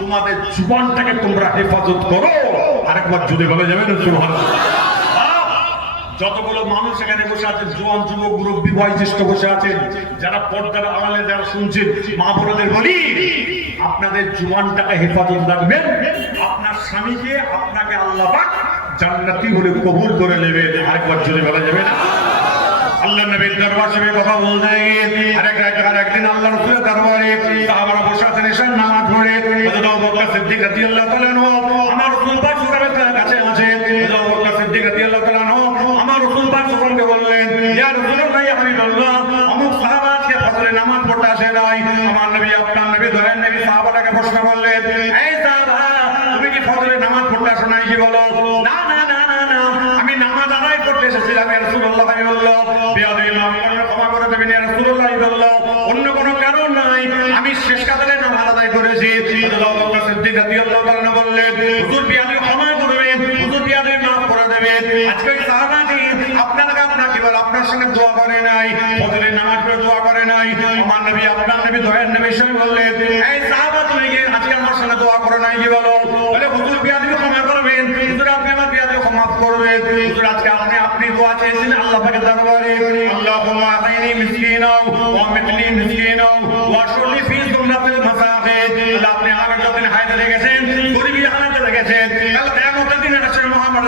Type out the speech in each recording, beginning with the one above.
তোমাদের জীবনটাকে তোমরা হেফাজত করো। আরেকবার যদি বলা যাবে না সুবহানাল্লাহ। যতগুলো মানুষ এখানে বসে আছেন, জোয়ান যুবক মুরব্বী বয়োজ্যেষ্ঠ বসে আছেন, যারা পর্দার আড়ালে যারা শুনছেন, মা বোনদের বলি আপনাদের জীবনটাকে হেফাজত রাখবেন। আপনার স্বামীকে আপনাকে আল্লাহ পাক জান্নাতি বলে কবুল করে নেবেন। আরেকবার যদি বলা যাবে না আল্লাহ নবীর দরবার শরীফে কথা বলতে একদিন আল্লাহ রাসূলের দরবারে সাহাবারা বসে আছেন, এশার নামাজ পড়ে হযরত আবু বকর সিদ্দিক রাদিয়াল্লাহু তাআলা আনহু আমার রাসূল পাক সাল্লাল্লাহু আলাইহি ওয়াসাল্লামের কাছে আছে। হযরত আবু বকর সিদ্দিক রাদিয়াল্লাহু তাআলা আনহু আমার রাসূল পাক সাল্লাল্লাহু আলাইহি ওয়াসাল্লামকে বললেন, ইয়া রাসূলুল্লাহ ইয়া হাবিবাল্লাহ, অমুক সাহাবা আজকে ফজরের নামাজ পড়তে আসে নাই। আমার নবী আপনার নবী দয়ার নবী সাহাবাটাকে প্রশ্ন করলেন, এই সাহাবা তুমি কি ফজরের নামাজ পড়তে আসো নাই? কি বলো? না না না না না, আমি নামাজ আদায় করতে এসেছিলাম ইয়া রাসূলুল্লাহ। আমি বললাম বিয়াদবি মাফ করে ক্ষমা করে দেবেন ইয়া রাসূলুল্লাহ। বললাম অন্য কোনো কারণ নাই, আমি শেষ কাতারে নামাজ আদায় করেছি। আবু বকর সিদ্দিক রাদিয়াল্লাহু তাআলা বললেন, হুজুর বিয়াদবি ক্ষমা করবেন, হুজুর বিয়াদবি মাফ করে দেবেন। আজকে ওই সাহাবাটি আপনাকে বল আপনার সঙ্গে দোয়া করে নাই, ফজরের নামাজ পড়ে দোয়া করে নাই। আমার নবী আপনার নবী দয়ার নবী সঙ্গে বললেন, এই সাহাবা তুমি কি আজকে আমার সঙ্গে দোয়া করে নাই? কি বলো? বলে হুজুর বিয়াদবি ক্ষমা করবেন, হুজুর আপনি আমার বিয়াদবি ক্ষমা করবেন। হুজুর আজকে আপনি দোয়া চেয়েছেন আল্লাহ পাকের দরবারে, আল্লাহুম্মা আতিনি মিসকিনা ওয়া মিতনি মিসকিনা ওয়া শুরনি ফি সুন্নাতিল মাসাকিন। আল্লাহ আপনি আমাকে যতদিন হায়াতে রেখেছেন, গরিবী হায়াতে রেখেছেন, কাল কিয়ামতের দিনে রাসূল মুহাম্মদ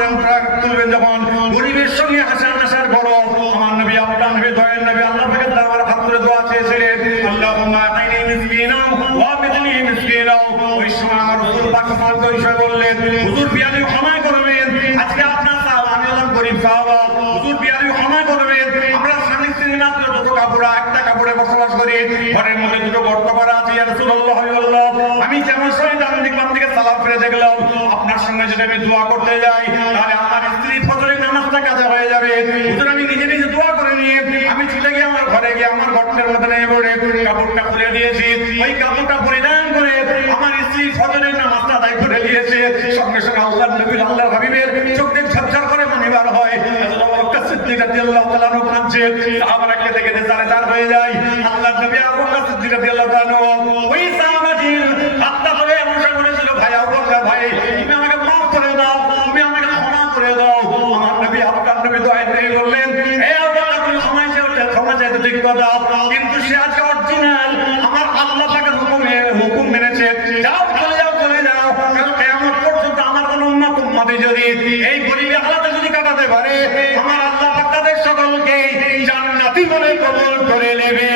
তুলবেন যখন গরিবের সঙ্গে হাসান আসার বড়। আমার নবী আপনার নবী দয়ার নবী আল্লাহ পাকের দরবারে হাত তুলে দোয়া চেয়েছিলেন, আল্লাহুম্মা আতিনি মিসকিনা ওয়া মিতনি মিসকিনা। ওই সময় আমার রাসূল পাক সাল্লাল্লাহু আলাইহি ওয়াসাল্লাম বললেন, হুজুর বিয়াদবি ক্ষমা করবেন, আজকে আপনার সাহাবা আমি হলাম গরিব সাহাবা, হুজুর বিয়াদবি ক্ষমা করবেন। আমরা স্বামী স্ত্রী মাত্র দুটো কাপড়, একটা কাপড়ে বসবাস করি, ঘরের মধ্যে দুটো গর্ত করা আছে। ইয়া রাসূলুল্লাহ আমি যেমন সময় ডান দিক বাম দিকে সালাম ফিরে দেখলাম, আপনার সঙ্গে যদি আমি দোয়া করতে যাই তাহলে আমার স্ত্রী ফজরের নামাজটা কাজা হয়ে যাবে। হুজুর আমি নিজে নিজে দোয়া করে নিয়ে আমি ছুটে গিয়ে আমার ঘরে গিয়ে আমার গর্তের মধ্যে নেমে পড়ে কাপড়টা খুলে দিয়েছি। ওই কাপড়টা পরিধান করে আমার স্ত্রী ফজরের নামাজটা আদায় করে দিয়েছে। সঙ্গে সঙ্গে আল্লাহর নবী আল্লাহর হাবিবের চোখ দিয়ে ঝরঝর করে পানি বার হয়। হযরত আবু বকর সিদ্দিক রাদিয়াল্লাহু তাআলা আনহু কাঁদছে, সাহাবারা কেঁদে কেঁদে জারে হয়ে যায়। আল্লাহর নবী আবু বকর সিদ্দিক রাদিয়াল্লাহু তাআলা আনহু ওই সাহাবাটি হাতটা ধরে এমন বলেছিল, ভাই আবু বকর ভাই তুমি আমাকে মাফ করে দাও, তুমি আমাকে ক্ষমা করে দাও। আমার নবী আপনার নবী দোয়া করে বললেন, হে আবু বকর তুমি ক্ষমা চাইতে ঠিক কথা, কিন্তু সে আজকে অরিজিনাল আমার আল্লাহ পাকের হুকুম মেনেছে। যাও চলে যাও চলে যাও, কারণ কিয়ামত পর্যন্ত আমার কোন উম্মত যদি এই গরিবী হালাতে যদি কাটাতে পারে, আমার আল্লাহ পাক তাদের সকলকে জান্নাতি বলে কবুল করে নেবে।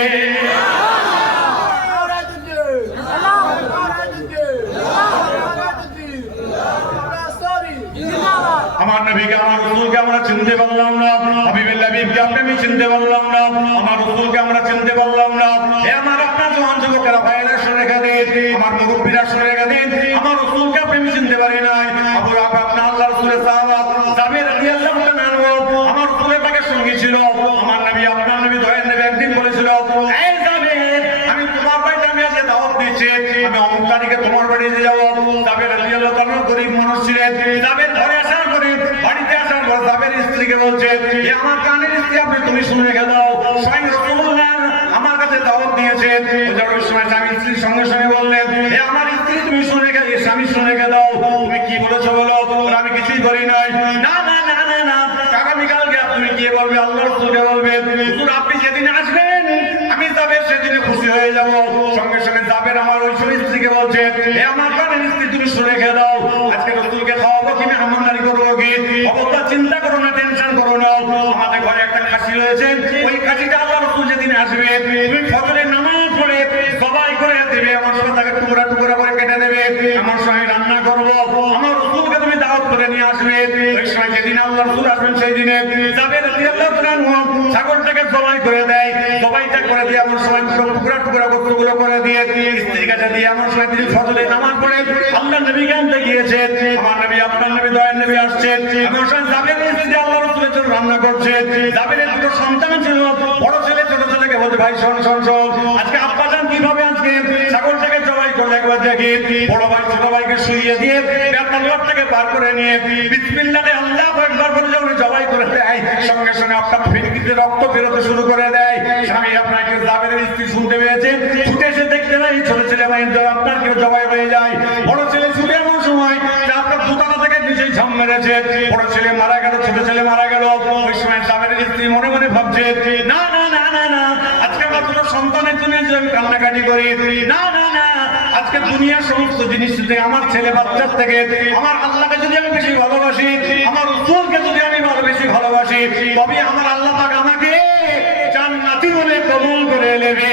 আমার নবীকে আমার রাসূলকে আমরা চিনতে পারলাম না, হাবিবুল্লাহ হাবিবকে আমি চিনতে পারলাম না, আমার রাসূলকে আমরা চিনতে পারলাম না। হে আমার আপনার জওয়ান যুবকেরা ভাইয়েরা শুনে রেখে দিন, আমার মুরব্বিরা শুনে রেখে দিন, আমার রাসূলকে আপনি চিনতে পারি নাই। আবু রাফা আপনার আল্লাহ রাসূলের সাহাবা জাবের রাদিয়াল্লাহু তাআলা আনহু আমার রাসূলের পাকের সঙ্গী ছিল। আমার নবী আপনার নবী দয়ার নবী একদিন বলেছিল, এই জাবের আমি তোমার বাড়িতে আমি আজকে দাওয়াত দিচ্ছি, আমি অমুক তারিখে তোমার বাড়িতে যাব। জাবের রাদিয়াল্লাহু তাআলা গরিব মানুষ ছিলেন। জাবের ঘরে আসার পরে বাড়িতে আসার পর জাবের স্ত্রীকে বলছে, এ আমার কানের স্ত্রী আপনি তুমি শুনে রেখে দাও, স্বয়ং রাসূলুল্লাহ আমার কাছে দাওয়াত দিয়েছে। ওই সময় স্বামী স্ত্রীর সঙ্গে সঙ্গে বললেন, এ আমার স্ত্রী তুমি শুনে রেখে স্বামী শুনে রেখে দাও, তুমি কি বলেছো বলো? আমি কিছুই করি নাই। না না না না না, আগামীকালকে তুমি কি বলবে? আল্লাহ রাসূলকে বলবে, হুজুর আপনি যেদিন আসবেন আমি জাবের সেদিনে খুশি হয়ে যাব। সঙ্গে সঙ্গে জাবের আমার ওই স্ত্রীকে বলছে, এ আমার কানের স্ত্রী তুমি শুনে রেখে দাও, আজকে রাসূলকে খাওয়াবো কি মেহমানদারি করবো কি? অবস্থা চিন্তা করো না, টেনশন করো না, আমাদের ঘরে একটা খাসি রয়েছে, ওই খাসিটা আল্লাহ রাসূল যেদিন আসবে তুমি ফজরের নামাজ পড়ে সবাই করে দেবে, আমার সঙ্গে তাকে টুকরা টুকরা করে কেটে দেবে, আমার সঙ্গে রান্না করবো, আমার রাসূলকে তুমি দাওয়াত করে নিয়ে আসবে। ওই সময় যেদিন আল্লাহ রাসূল আসবেন সেই দিনে জাবের রাদিয়াল্লাহু তাআলা ছাগলটাকে জবাই করে দেয়, জবাইটা করে দিয়ে আমার সময় টুকরা টুকরা গোস্তগুলো করে দিয়ে স্ত্রীর কাছে দিয়ে আমার সময় তিনি ফজরের নামাজ পড়ে আল্লাহর নবীকে আনতে গিয়েছে। আমার নবী আপনার নবী দয়ার নবী আসছে, আমার সময় জাবের স্ত্রী আল্লাহ রাসূলের জন্য রান্না করছে। জাবেরের দুটো সন্তান ছিল, বড় ছেলে ছোট ছেলেকে বলছে, ভাই শোন শোন শোন, আজকে আব্বা জান কিভাবে আজকে ছাগলটাকে জবাই করলে একবার দেখি বড় ভাই ছোট ভাইকে শুইয়ে দিয়ে বেতাল থেকে বার করে নিয়ে বিসমিল্লাহ আল্লাহু আকবার বলে যখন জবাই করে দেয় সঙ্গে সঙ্গে আপনার ফিনকিতে রক্ত বেরোতে শুরু করে দেয়। স্বামী আপনাকে জাবেরের স্ত্রী শুনতে পেয়েছে, ছুটে এসে দেখতে নাই ছোট ছেলে ভাই আপনার কেউ জবাই হয়ে যায়। বড় ছেলে ছুটে এমন সময় যে আপনার দুতলা থেকে নিচেই ঝাম মেরেছে, বড় ছেলে মারা গেল, ছোট ছেলে মারা গেল। ওই সময় জাবেরের স্ত্রী মনে মনে ভাবছে না না না না না, আজকে আমার দুটো সন্তানের জন্য আমি কান্নাকাটি করি, না না না, আজকে দুনিয়ার সমস্ত জিনিস থেকে আমার ছেলে বাচ্চার থেকে আমার আল্লাহকে যদি আমি বেশি ভালোবাসি, আমার রাসূলকে যদি আমি বেশি ভালোবাসি, তবে আমার আল্লাহ পাক আমাকে জান্নাতি বলে কবুল করে নেবে।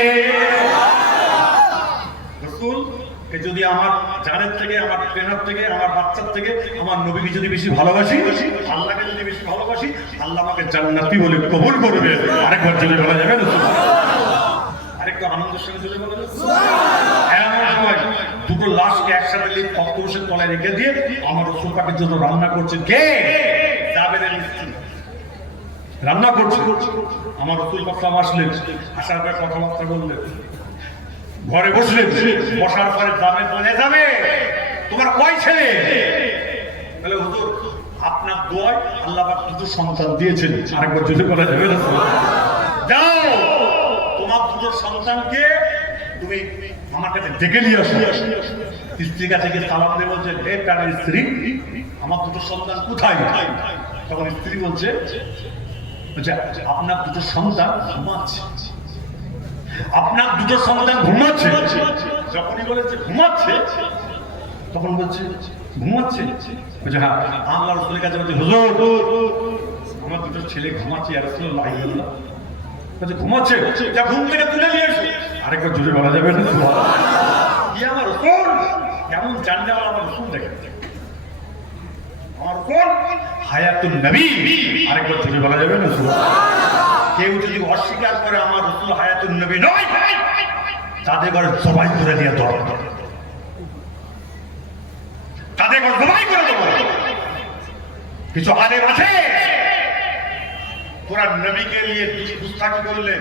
রাসূলকে যদি আমার জানের থেকে, আমার প্রেমের থেকে, আমার বাচ্চার থেকে আমার নবীকে যদি বেশি ভালোবাসি, আল্লাহকে যদি বেশি ভালোবাসি, আল্লাহ আমাকে জান্নাতি বলে কবুল করবে। আরেকবার যদি বলা যাবে না, আরেকটু আনন্দের সঙ্গে যদি বলা যাবে। এমন সময় দুটো লাশকে একসাথে অক্টোবসের তলায় রেখে দিয়ে আমার রাসূল পাকের জন্য রান্না করছে কে? জাবেরের স্ত্রী রান্না করছে। আমার রাসূল পাক আসলেন, আসার পর কথাবার্তা বললেন, ঘরে বসলেন, বসার পরে জাবের বলে যাবে তোমার কয় ছেলে? বলে হুজুর আপনার দোয়ায় আল্লাহ পাক দুটো সন্তান দিয়েছেন। আরেকবার যদি বলা যাবে না, যাও তোমার দুটো সন্তানকে তুমি আমার কাছে ডেকে নিয়ে আসো। স্ত্রীর কাছে গিয়ে সালাম দিয়ে বলছে, হে প্রাণের স্ত্রী, আমার দুটো সন্তান কোথায়? তখন স্ত্রী বলছে আপনার দুটো সন্তান ঘুমাচ্ছে, আপনার দুটো সন্তান ঘুমাচ্ছে। যখনই বলেছে ঘুমাচ্ছে, তখন বলছে ঘুমাচ্ছে, বলছে হ্যাঁ। আল্লাহ রাসূলের কাছে বলছে হুজুর আমার দুটো ছেলে ঘুমাচ্ছে, ইয়া রাসূলুল্লাহ বলছে ঘুমাচ্ছে, যা ঘুম থেকে তুলে নিয়ে এসো। আরেকবার জোরে বলা যাবে না, কি আমার রাসূল কেমন জানলে আমার রাসূল দেখে, আমার রাসূল হায়াতুন নবী। আরেকবার জোরে বলা যাবে না, কেউ যদি অস্বীকার করে আমার রাসূল হায়াতুন নবী নয়, তাদের ঘরে জবাই করে দিয়ে দরকার, তাদের ঘরে জবাই করে দেবো। কিছু আলেম আছে কোরআন নবীকে নিয়ে গুস্তাখি করলে,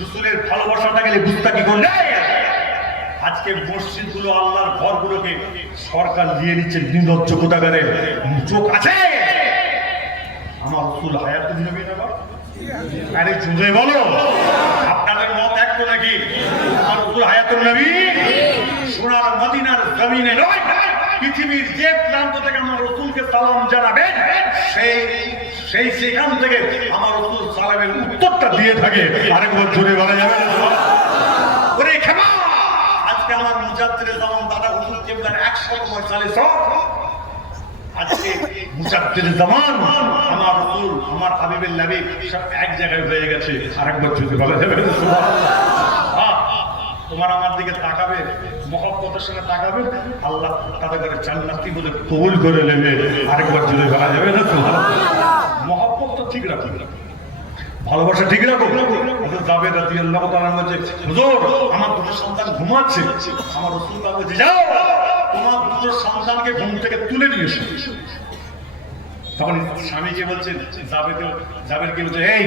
রাসূলের ভালোবাসাটা গেলে গুস্তাখি করলে। আজকে মসজিদগুলো, আল্লাহর ঘরগুলোকে সরকার নিয়ে নিচ্ছে, নির্লজ্জ কোথাকারে চোখ আছে। আমার রাসূল হায়াতুন নবী না? আরে জুড়ে বলো, আপনাদের মত এক তো নাকি? আমার রাসূল হায়াতুন নবী সোনার মদিনার জমিনে নয়, পৃথিবীর যে প্রান্ত থেকে আমার রাসূলকে সালাম জানাবেন সেই সেখান থেকে আমার রাসূল সালামের উত্তরটা দিয়ে থাকে। আরেকবার জোরে বলা যাবে না? ওরে ক্ষমা, আজকে আমার মুজাদ্দিদের জামান দাদা হুজুর কেবলার 149 সব, আজকে মুজাদ্দিদের জামান আমার রাসূল, আমার হাবিবের নবী সব এক জায়গায় হয়ে গেছে। আরেকবার জোরে বলা যাবে না? সুবহানাল্লাহ। তোমার আমার দিকে তাকাবে, মহব্বতের সঙ্গে তাকাবে, আল্লাহ তাদের ঘরে জান্নাতি বলে কবুল করে নেবে। আরেকবার জোরে বলা যাবে না? মহব্বত তো ঠিক রাখো, ভালোবাসা ঠিক রাখো। জাবের রাদিয়াল্লাহু তাআলা বলছে হুজুর আমার দুটো সন্তান ঘুমাচ্ছে। আমার রাসূল বলছে যাও তোমার দুটো সন্তানকে ঘুম থেকে তুলে নিয়ে এসো। তখন স্বামীজি বলছেন জাবেরকে বলছে এই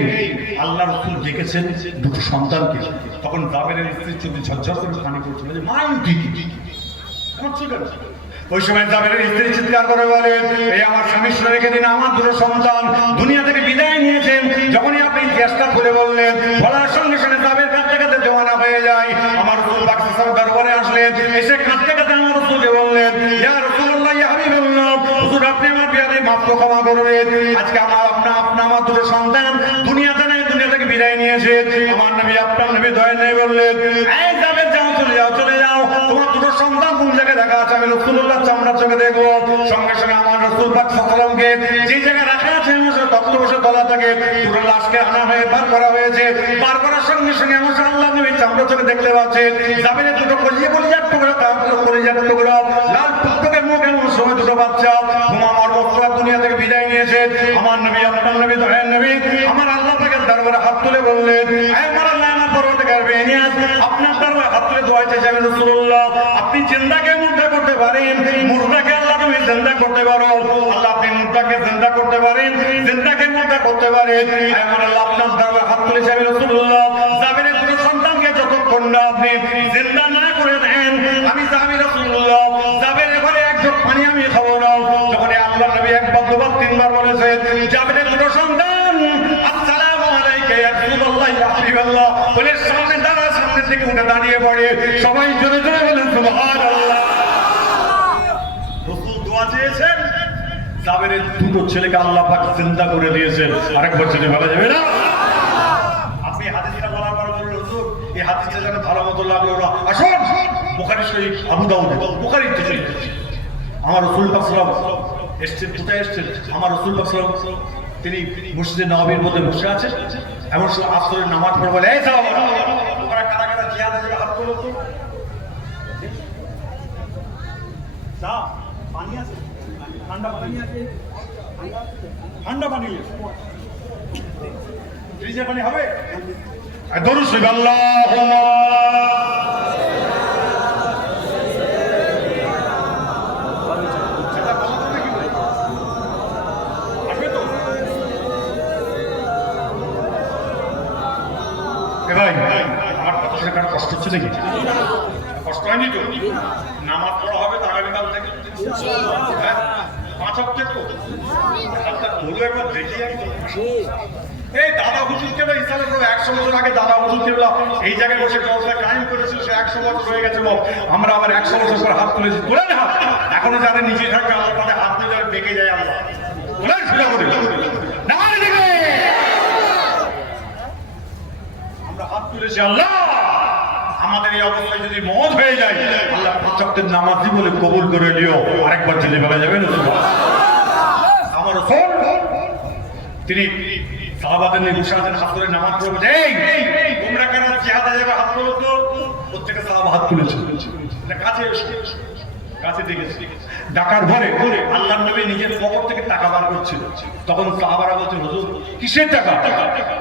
আল্লাহ রাসূল ডেকেছেন দুটো সন্তানকে। তখন জাবেরের স্ত্রী চোখে ঝরঝর করে পানি পড়ছিল, যে মা কি আমার ঠিক আছে। ওই সময় জাবেরের স্ত্রী চিৎকার করে বলে, এই আমার স্বামী শুনে রেখে দিন, আমার দুটো সন্তান দুনিয়া থেকে বিদায় নিয়েছেন। যখনই আপনি ইতিহাসটা খুলে বললেন, বলার সঙ্গে সঙ্গে জাবের কাঁদতে কাঁদতে জওয়ানা হয়ে যায়। আমার রাসূল পাক সাল্লাল্লাহু দরবারে আসলেন, এসে কাঁদতে কাঁদতে আমার রাসূলকে বললেন, ইয়া রাসূলুল্লাহ ইয়া হাবিবাল্লাহ, হুজুর আপনি আমার বিয়ারে মাফ ক্ষমা করবেন। আজকে আমার দুটো সন্তান দুনিয়াতে নেই, দুনিয়া থেকে বিদায় নিয়েছে। আমার নবী আপনার নবী দয়া নেই বললেন, এই জাবের যাও, চলে যাও, চলে যাও, তোমার দুটো সন্তান কোন জায়গায় দেখা আছে আমি রাসূলুল্লাহ চামড়া চোখে দেখবো। সঙ্গে সঙ্গে আমার রাসূল পাক সাল্লাল্লাহু আলাইহি ওয়াসাল্লামকে যে জায়গায় রাখা আছে আমার তক্তপোষের তলা থেকে দুটো লাশকে আনা হয়ে বার করা হয়েছে। বার করার সঙ্গে সঙ্গে আমার আল্লাহ নবী চামড়া চোখে দেখতে পাচ্ছে জাবেরের দুটো কলিজার টুকরা, তার দুটো কলিজার টুকরা, লাল টুকটুকে মুখ, এমন সময় দুটো বাচ্চা আমার মুস্তফা দুনিয়া থেকে বিদায় নিয়েছে। আমার নবী আপনার নবী দয়ার নবী আমার আল্লাহ পাকের দরবারে হাত তুলে বললেন, হে আমার আল্লাহ আমার পরওয়ারদিগার বেনিয়াস, আপনার দরবারে হাত তুলে দোয়া চাইছি আমি রাসূলুল্লাহ, আপনি জিন্দাকে মুর্দা করতে পারেন, মুর্দাকে আল্লাহ তুমি জিন্দা করতে পারো। আল্লাহ আপনি মুর্দাকে জিন্দা করতে পারেন, জিন্দাকে মুর্দা করতে পারেন। হে আমার আল্লাহ আপনার দরবারে হাত তুলে চাইছি আমি রাসূলুল্লাহ, জাবেরের দুটো সন্তানকে যতক্ষণ না আপনি জিন্দা না করে দেন আমি রাসূল থেকে উঠে দাঁড়িয়ে পড়ে সবাই জোরে জোরে বলেন সুবহানাল্লাহ। রাসূল দোয়া চেয়েছেন, জাবেরের দুটো ছেলেকে আল্লাহ পাক জিন্দা করে দিয়েছেন। আরেকবার যদি বলা যাবে না? আপনি হাদিসটা বলার পর বললেন হুজুর এই হাদিসটা যেন ভালো মতো লাগলো না, আসুন বুখারী শরীফ, আবু দাউদ, বুখারীতে চলে যাচ্ছে। আমার রাসূল পাক সাল্লাল্লাহু আলাইহি ওয়াসাল্লাম এসেছেন, কোথায় এসেছেন? আমার রাসূল পাক সাল্লাল্লাহু আলাইহি ওয়াসাল্লাম তিনি মসজিদে নববীর মধ্যে বসে আছেন। এমন সময় আসরের নামাজ পড়ে বলে, এই সাহাবারা, তোমরা কারা কারা জিহাদে যাবে হাত তোলো তো। চা পানি আছে? ঠান্ডা পানি আছে? ঠান্ডা পানি ফ্রিজের পানি হবে? দরুদ শরীফ আল্লাহুম্মা আমার কথা শুনে কারো কষ্ট হচ্ছে নাকি? কষ্ট হয়নি তো? নামাজ পড়া হবে তো আগামীকাল থেকে, 5 অক্টোবর তো একবার দেখি। এই দাদা হুজুরকে ইসলামের 100 বছর আগে দাদা হুজুরকে এই জায়গায় বসে জলসা কায়েম করেছিল, সে 100 বছর হয়ে গেছে। আমরা আবার 100 বছর পর হাত তুলেছি, তোলেন হাত। এখনো যাদের নিচে থাকবে আল্লাহ তাদের হাত তুলে যাবে, ডেকে যায় আল্লাহ, তোলেন সেটা করে আমরা হাত তুলেছি। আল্লাহ আমাদের এই অবস্থায় যদি মওত হয়ে যায়, আল্লাহ 5 ওয়াক্তের নামাজি বলে কবুল করে নিও। আরেকবার যদি বলা যাবে না? আমার রাসূল তিনি সাহাবাদের নিয়ে বসে আছেন, হাত তুলে নামাজ পড়বে, এই তোমরা কারা জিহাদে যাবে হাত তোলো তো। প্রত্যেকটা সাহাবা হাত তুলেছে। কাছে এসে কাছে ডেকেছে, ডাকার ভরে আল্লাহর নবী নিজের পকেট থেকে টাকা বার করছিল। তখন সাহাবারা বলছে, হুজুর কিসের টাকা?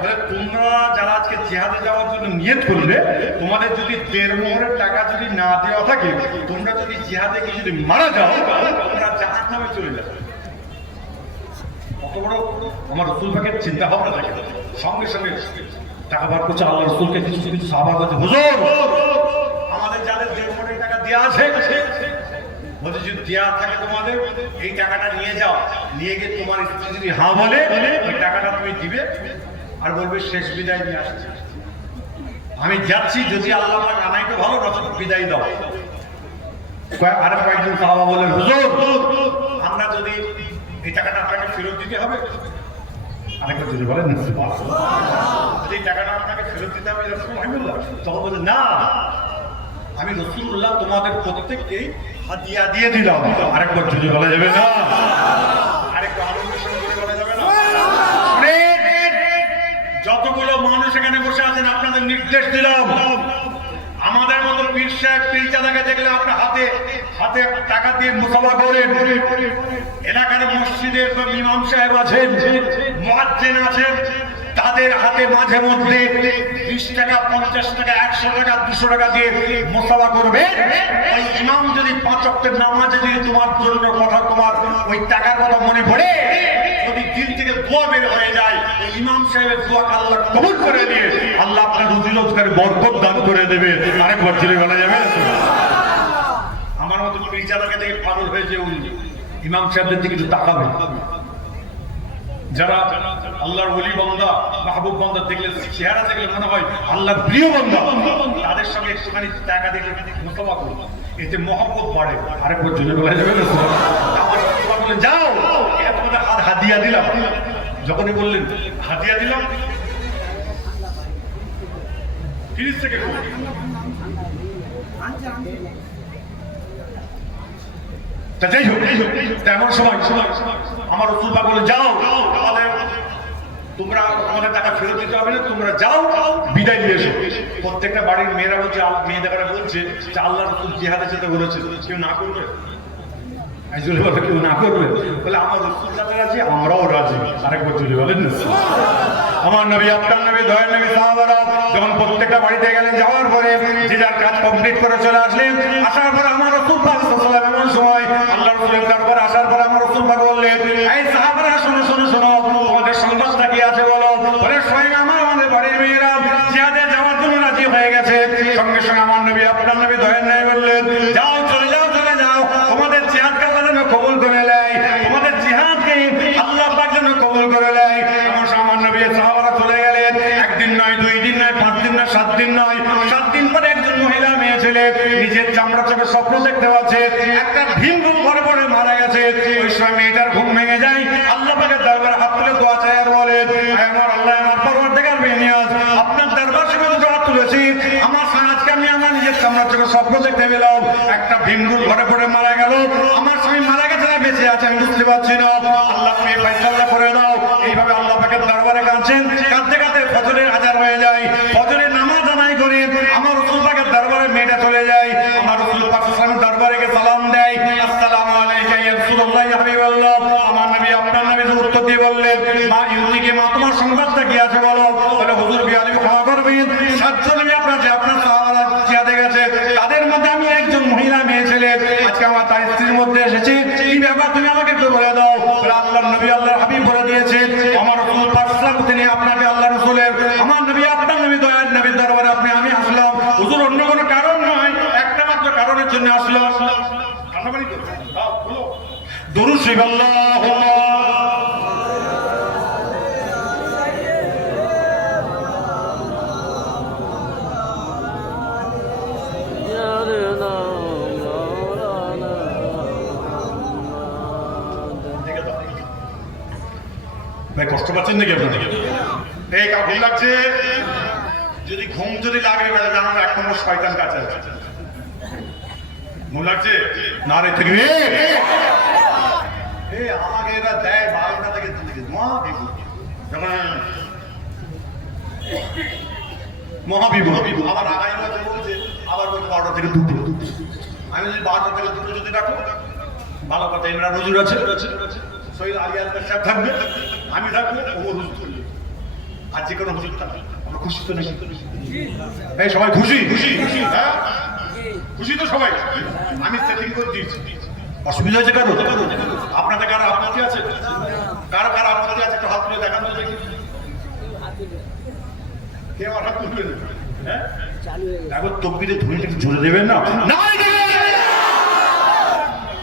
বলে তোমরা যারা আজকে জিহাদে যাওয়ার জন্য নিয়ত করবে, তোমাদের যদি 1.5 মোহরের টাকা যদি না দেওয়া থাকে, তোমরা যদি জিহাদে গিয়ে যদি মারা যাও, তোমরা জাহান্নামে চলে যাবে। কত বড় আমার রাসূল পাকের চিন্তা ভাবনা থাকে। সঙ্গে সঙ্গে টাকা বার করছে। আল্লাহ রাসূলকে কিছু কিছু সাহাবা বলছে, হুজুর আমাদের যাদের 1.5 মোহরের টাকা দেওয়া আছে, বলছে যদি দেওয়া থাকে তোমাদের এই টাকাটা নিয়ে যাও, নিয়ে গিয়ে তোমার স্ত্রী যদি হ্যাঁ বলে ওই টাকাটা তুমি দিবে আর বলবে শেষ বিদায় নিয়ে আসছে, আমি যাচ্ছি, যদি আল্লাহ পাক আনাই তো ভালো, নচেত বিদায় দাও। আর কয়েকজন সাহাবা বলেন, হুজুর আমরা যদি এই টাকাটা আপনাকে ফেরত দিতে হবে। আরেকটা যদি বলেন এই টাকাটা আপনাকে ফেরত দিতে হবে, তখন বলে না, আমি রাসূলুল্লাহ তোমাদের প্রত্যেককেই হাদিয়া দিয়ে দিলাম। আরেকবার যদি বলা যাবে না? আরেকটু আনন্দের সঙ্গে বলা যাবে না? যতগুলো মানুষ এখানে বসে আছেন আপনাদের নির্দেশ দিলাম, আমাদের মতো পীর সাহেব পীরজাদাকে দেখলে আপনার হাতে হাতে টাকা দিয়ে মুসাফা করেন। এলাকার মসজিদের ইমাম সাহেব আছেন, মুয়াজ্জিন আছেন, তাদের হাতে মাঝে মধ্যে 20 টাকা, 50 টাকা, 100 টাকা, 200 টাকা দিয়ে মুসাফা করবে। ওই ইমাম যদি 5 ওয়াক্তের নামাজে যদি তোমার জন্য কথা, তোমার ওই টাকার কথা মনে পড়ে, যদি দিল থেকে দোয়া বের হয়ে যায়, ওই ইমাম সাহেবের দোয়াকে আল্লাহ কবুল করে দিয়ে আল্লাহ আপনার রুজি রোজগারে বরকত দান করে দেবে। আরেকবার ছেলে বলা যাবে? আমার মতো পীরজাদাকে থেকে পাগল হয়েছে ওই ইমাম সাহেবদের দিকে একটু তাকাবে। যারা আল্লাহর ওলি বান্দা, মাহবুব বান্দা দেখলে, চেহারা দেখলে মনে হয় আল্লাহর প্রিয় বান্দা, তাদের সঙ্গে একটুখানি টাকা দেখলে মুসাফা করুন, এতে মহব্বত বাড়ে। আরেকবার জন্য বলা যাবে না? বললেন যাও তোমাদের হাদিয়া দিলাম। যখনই বললেন হাদিয়া দিলাম, ফ্রিজ থেকে যাই হোক, তেমন সময় আমার রাসূল পাক বলে, যাও তোমরা তোমাদের টাকা ফেরত দিতে হবে না, তোমরা যাও বিদায় নিয়ে এসো। প্রত্যেকটা বাড়ির মেয়েরা বলছে, মেয়েদের বলছে যে আল্লাহ রাসূল জিহাদে যেতে বলেছে, কেউ না করবে? কেউ না করবে? বলে আমার রাসূল যাতে রাজি, আমরাও রাজি। আরেকবার যদি বলেন না? আমার নবী, আপনার নবী, দয়ার নবী, সাহাবারা যখন প্রত্যেকটা বাড়িতে গেলেন, যাওয়ার পরে যে যার কাজ কমপ্লিট করে চলে আসলেন। আসার পরে আমার রাসূল পাক সাল্লাল্লাহু আলাইহি ওয়াসাল্লাম এমন সময় আল্লাহ রাসূলের দরবারে আসার পরে আমার রাসূল পাক বললেন, এই সাহাবারা শোনো শোনো শোনো, তোমাদের সংবাদটা কি আছে বলো। বলে স্বয়ং আমাদের বাড়ির মেয়েরা জিহাদে যাওয়ার জন্য রাজি হয়ে গেছে। সঙ্গে সঙ্গে আমার নবী, আপনার নবী, দয়ার নবী বললেন, যাও চলে যাও, চলে যাও, তোমাদের জিহাদকে আল্লাহ যেন কবুল করে নেয়, তোমাদের জিহাদকে আল্লাহ পাক যেন কবুল করে নেয়। এমন সময় আমার নবী সাহাবারা চলে গেলেন। 1 দিন নয়, 2 দিন নয়, 5 দিন নয়, 7 দিন নয়, 7 দিন পরে হচ্ছে একটা ভীমরূপ ঘরে পড়ে মারা গেছে। ওই সময় মেয়েটার ঘুম ভেঙে যায়, আল্লাহ পাকের দরবারে হাত তুলে দোয়া চায় আর বলে, আমার আল্লাহ, আমার পরওয়ারদিগার বেনিয়াজ, আপনার দরবার থেকে দুটো হাত তুলেছি, আমার আজকে আমি আমার নিজের সামনে চোখে স্বপ্ন দেখতে পেলাম একটা ভীমরূপ ঘরে পড়ে মারা গেল, আমার স্বামী মারা গেছে না বেঁচে আছে আমি বুঝতে পারছি না, আল্লাহ তুমি ফয়সালা করে দাও। এইভাবে আল্লাহ পাকের দরবারে কাঁদছেন, কাঁদতে কাঁদতে ফজরের আজান হয়ে যায়। ফজরের নামাজ আদায় করে আমার রাসূল পাকের দরবারে মেয়েটা চলে যায়। আমার রাসূল পাক সাল্লাল্লাহু আলাইহি ওয়াসাল্লাম দরবারে গিয়ে সালাম দেয়, আসসালামু আলাইকা ইয়া রাসূলুল্লাহ ইয়া হাবিবাল্লাহ। আমার নবী আপনার নবী উত্তর দিয়ে বললেন, মা ইউনিকে, মা তোমার সংবাদটা কি আছে বলো। বলে হুজুর বিয়ালি ক্ষমা করবেন, সাতজন নবী আপনার যে আপনার সাহাবারা জিয়াদে গেছে, তাদের মধ্যে আমি একজন মহিলা মেয়ে ছেলে, আজকে আমার তার স্ত্রীর মধ্যে এসেছি, কি ব্যাপার তুমি আমাকে একটু বলে দাও। বলে আল্লাহর নবী আল্লাহর হাবিব বলে দিয়েছে, আমার রাসূল পাক সাল্লাল্লাহু আলাইহি ওয়াসাল্লাম আপনাকে আল্লাহ রাসূলের, আমার নবী আপনার নবী দয়ার নবীর দরবারে আমি আসলাম হুজুর, অন্য কোনো কারণ নয়, একটা মাত্র কারণের জন্য আসলাম। দুরূদ শরীফ আল্লাহুম্মা ভাই কষ্ট পাচ্ছেন নাকি আপনাদের? এই ঘুম লাগছে? যদি ঘুম যদি লাগে জানার এক নম্বর শয়তান কাছে আছে। ঘুম লাগছে না রে থেকে আমাকে এরা দেয় 12টা থেকে 2 মহাবিভূত আবার আগাই বলছে আবার 12টা থেকে 2। আমি যদি 12টা থেকে 2 যদি রাখো ভালো কথা, এমরা হুজুর আছে, সৈয়দ আলী আলতাফ সাহেব থাকবে, আমি থাকবো, ও হুজুর থাকবে, আর যে কোনো হুজুর থাকবে। আমরা খুশি তো নাকি? এই সবাই খুশি? হ্যাঁ খুশি তো সবাই। আমি সেটিং করে দিয়েছি, অসুবিধা হয়েছে কারো? আপনাদের কারো আপত্তি আছে? কারো কারো আপত্তি আছে? একটু হাত তুলে দেখান তো দেখি। কেউ আর হাত তুলবে না? হ্যাঁ একবার তকবিরে ধুনিটা একটু জোরে দেবেন না?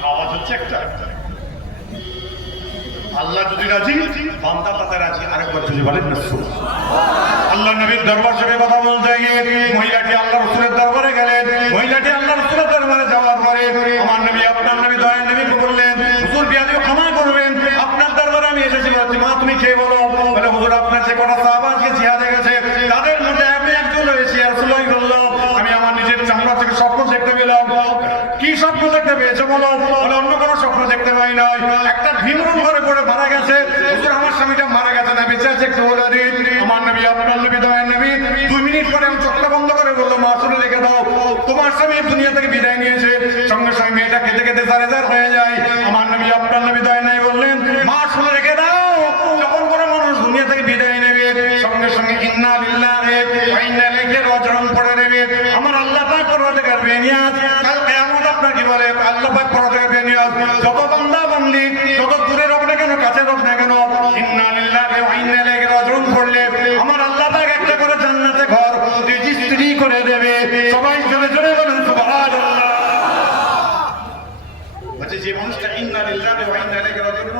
আওয়াজ হচ্ছে একটা। আল্লাহ যদি রাজি, বান্দা তাতে রাজি। আরেকবার যদি বলেন না। আল্লাহ নবীর দরবার শরীফে কথা বলতে গিয়ে মহিলাটি আল্লাহ রাসূলের দরবারে গেলেন। মহিলাটি আল্লাহ রাসূলের দরবারে যাওয়ার পরে আমার নবী আপনার নবী দয়ার নবীকে বললেন, হুজুর বিয়াদি ক্ষমা করবেন, আপনার দরবারে আমি এসেছি। বলছি মা তুমি কে বলো? বলে হুজুর আপনার যে কটা সাহাবা আজকে জিহাদে গেছে তাদের মধ্যে আমি একজন রয়েছি। ইয়া রাসূলুল্লাহ, আমি আমার নিজের চামড়া থেকে স্বপ্ন দেখতে পেলাম। কি স্বপ্ন দেখতে পেয়েছো বলো? বলে অন্য কোনো স্বপ্ন দেখতে পাই নাই, একটা ভীমরূপ ঘরে পড়ে মারা গেছে। হুজুর আমার স্বামীটা মারা গেছে না বেঁচে আছে একটু বলে দিন। আমার নবী আপনার নবী দয়ার নবী 2 মিনিট পরে আমি চোখটা বন্ধ করে বললো, মা শুনে রেখে দাও, তোমার স্বামী দুনিয়া থেকে বিদায় নিয়েছে। সঙ্গে সঙ্গে মেয়েটা কেঁদে কেঁদে সারেদার হয়ে যায়। আমার নবী আপনার নবী দয়ার নবী বললেন, মা শুনে রেখে দাও, যখন কোনো মানুষ দুনিয়া থেকে বিদায় নেবে সঙ্গে সঙ্গে ইন্না লিল্লাহি ওয়া ইন্না ইলাইহি রাজিউন পড়ে নেবে। আমার আল্লাহ পাক পরওয়ারদিগার বেনিয়াজ কাল কিয়ামত আপনার কি বলে, আল্লাহ পাক পরওয়ারদিগার বেনিয়াজ যত বান্দা বান্দি যত দূরে হোক না কেন কাছে হোক না কেন, ইন্না লিল্লাহি ওয়া ইন্না ইলাইহি রাজিউন পড়লে আমার আল্লাহ পাক একটা করে জান্নাতে ঘর রেজিস্ট্রি করে দেবে। সবাই জোরে জোরে বলেন সুবহানাল্লাহ। বলছে যে মানুষটা ইন্না লিল্লাহি ওয়া ইন্না ইলাইহি রাজিউন,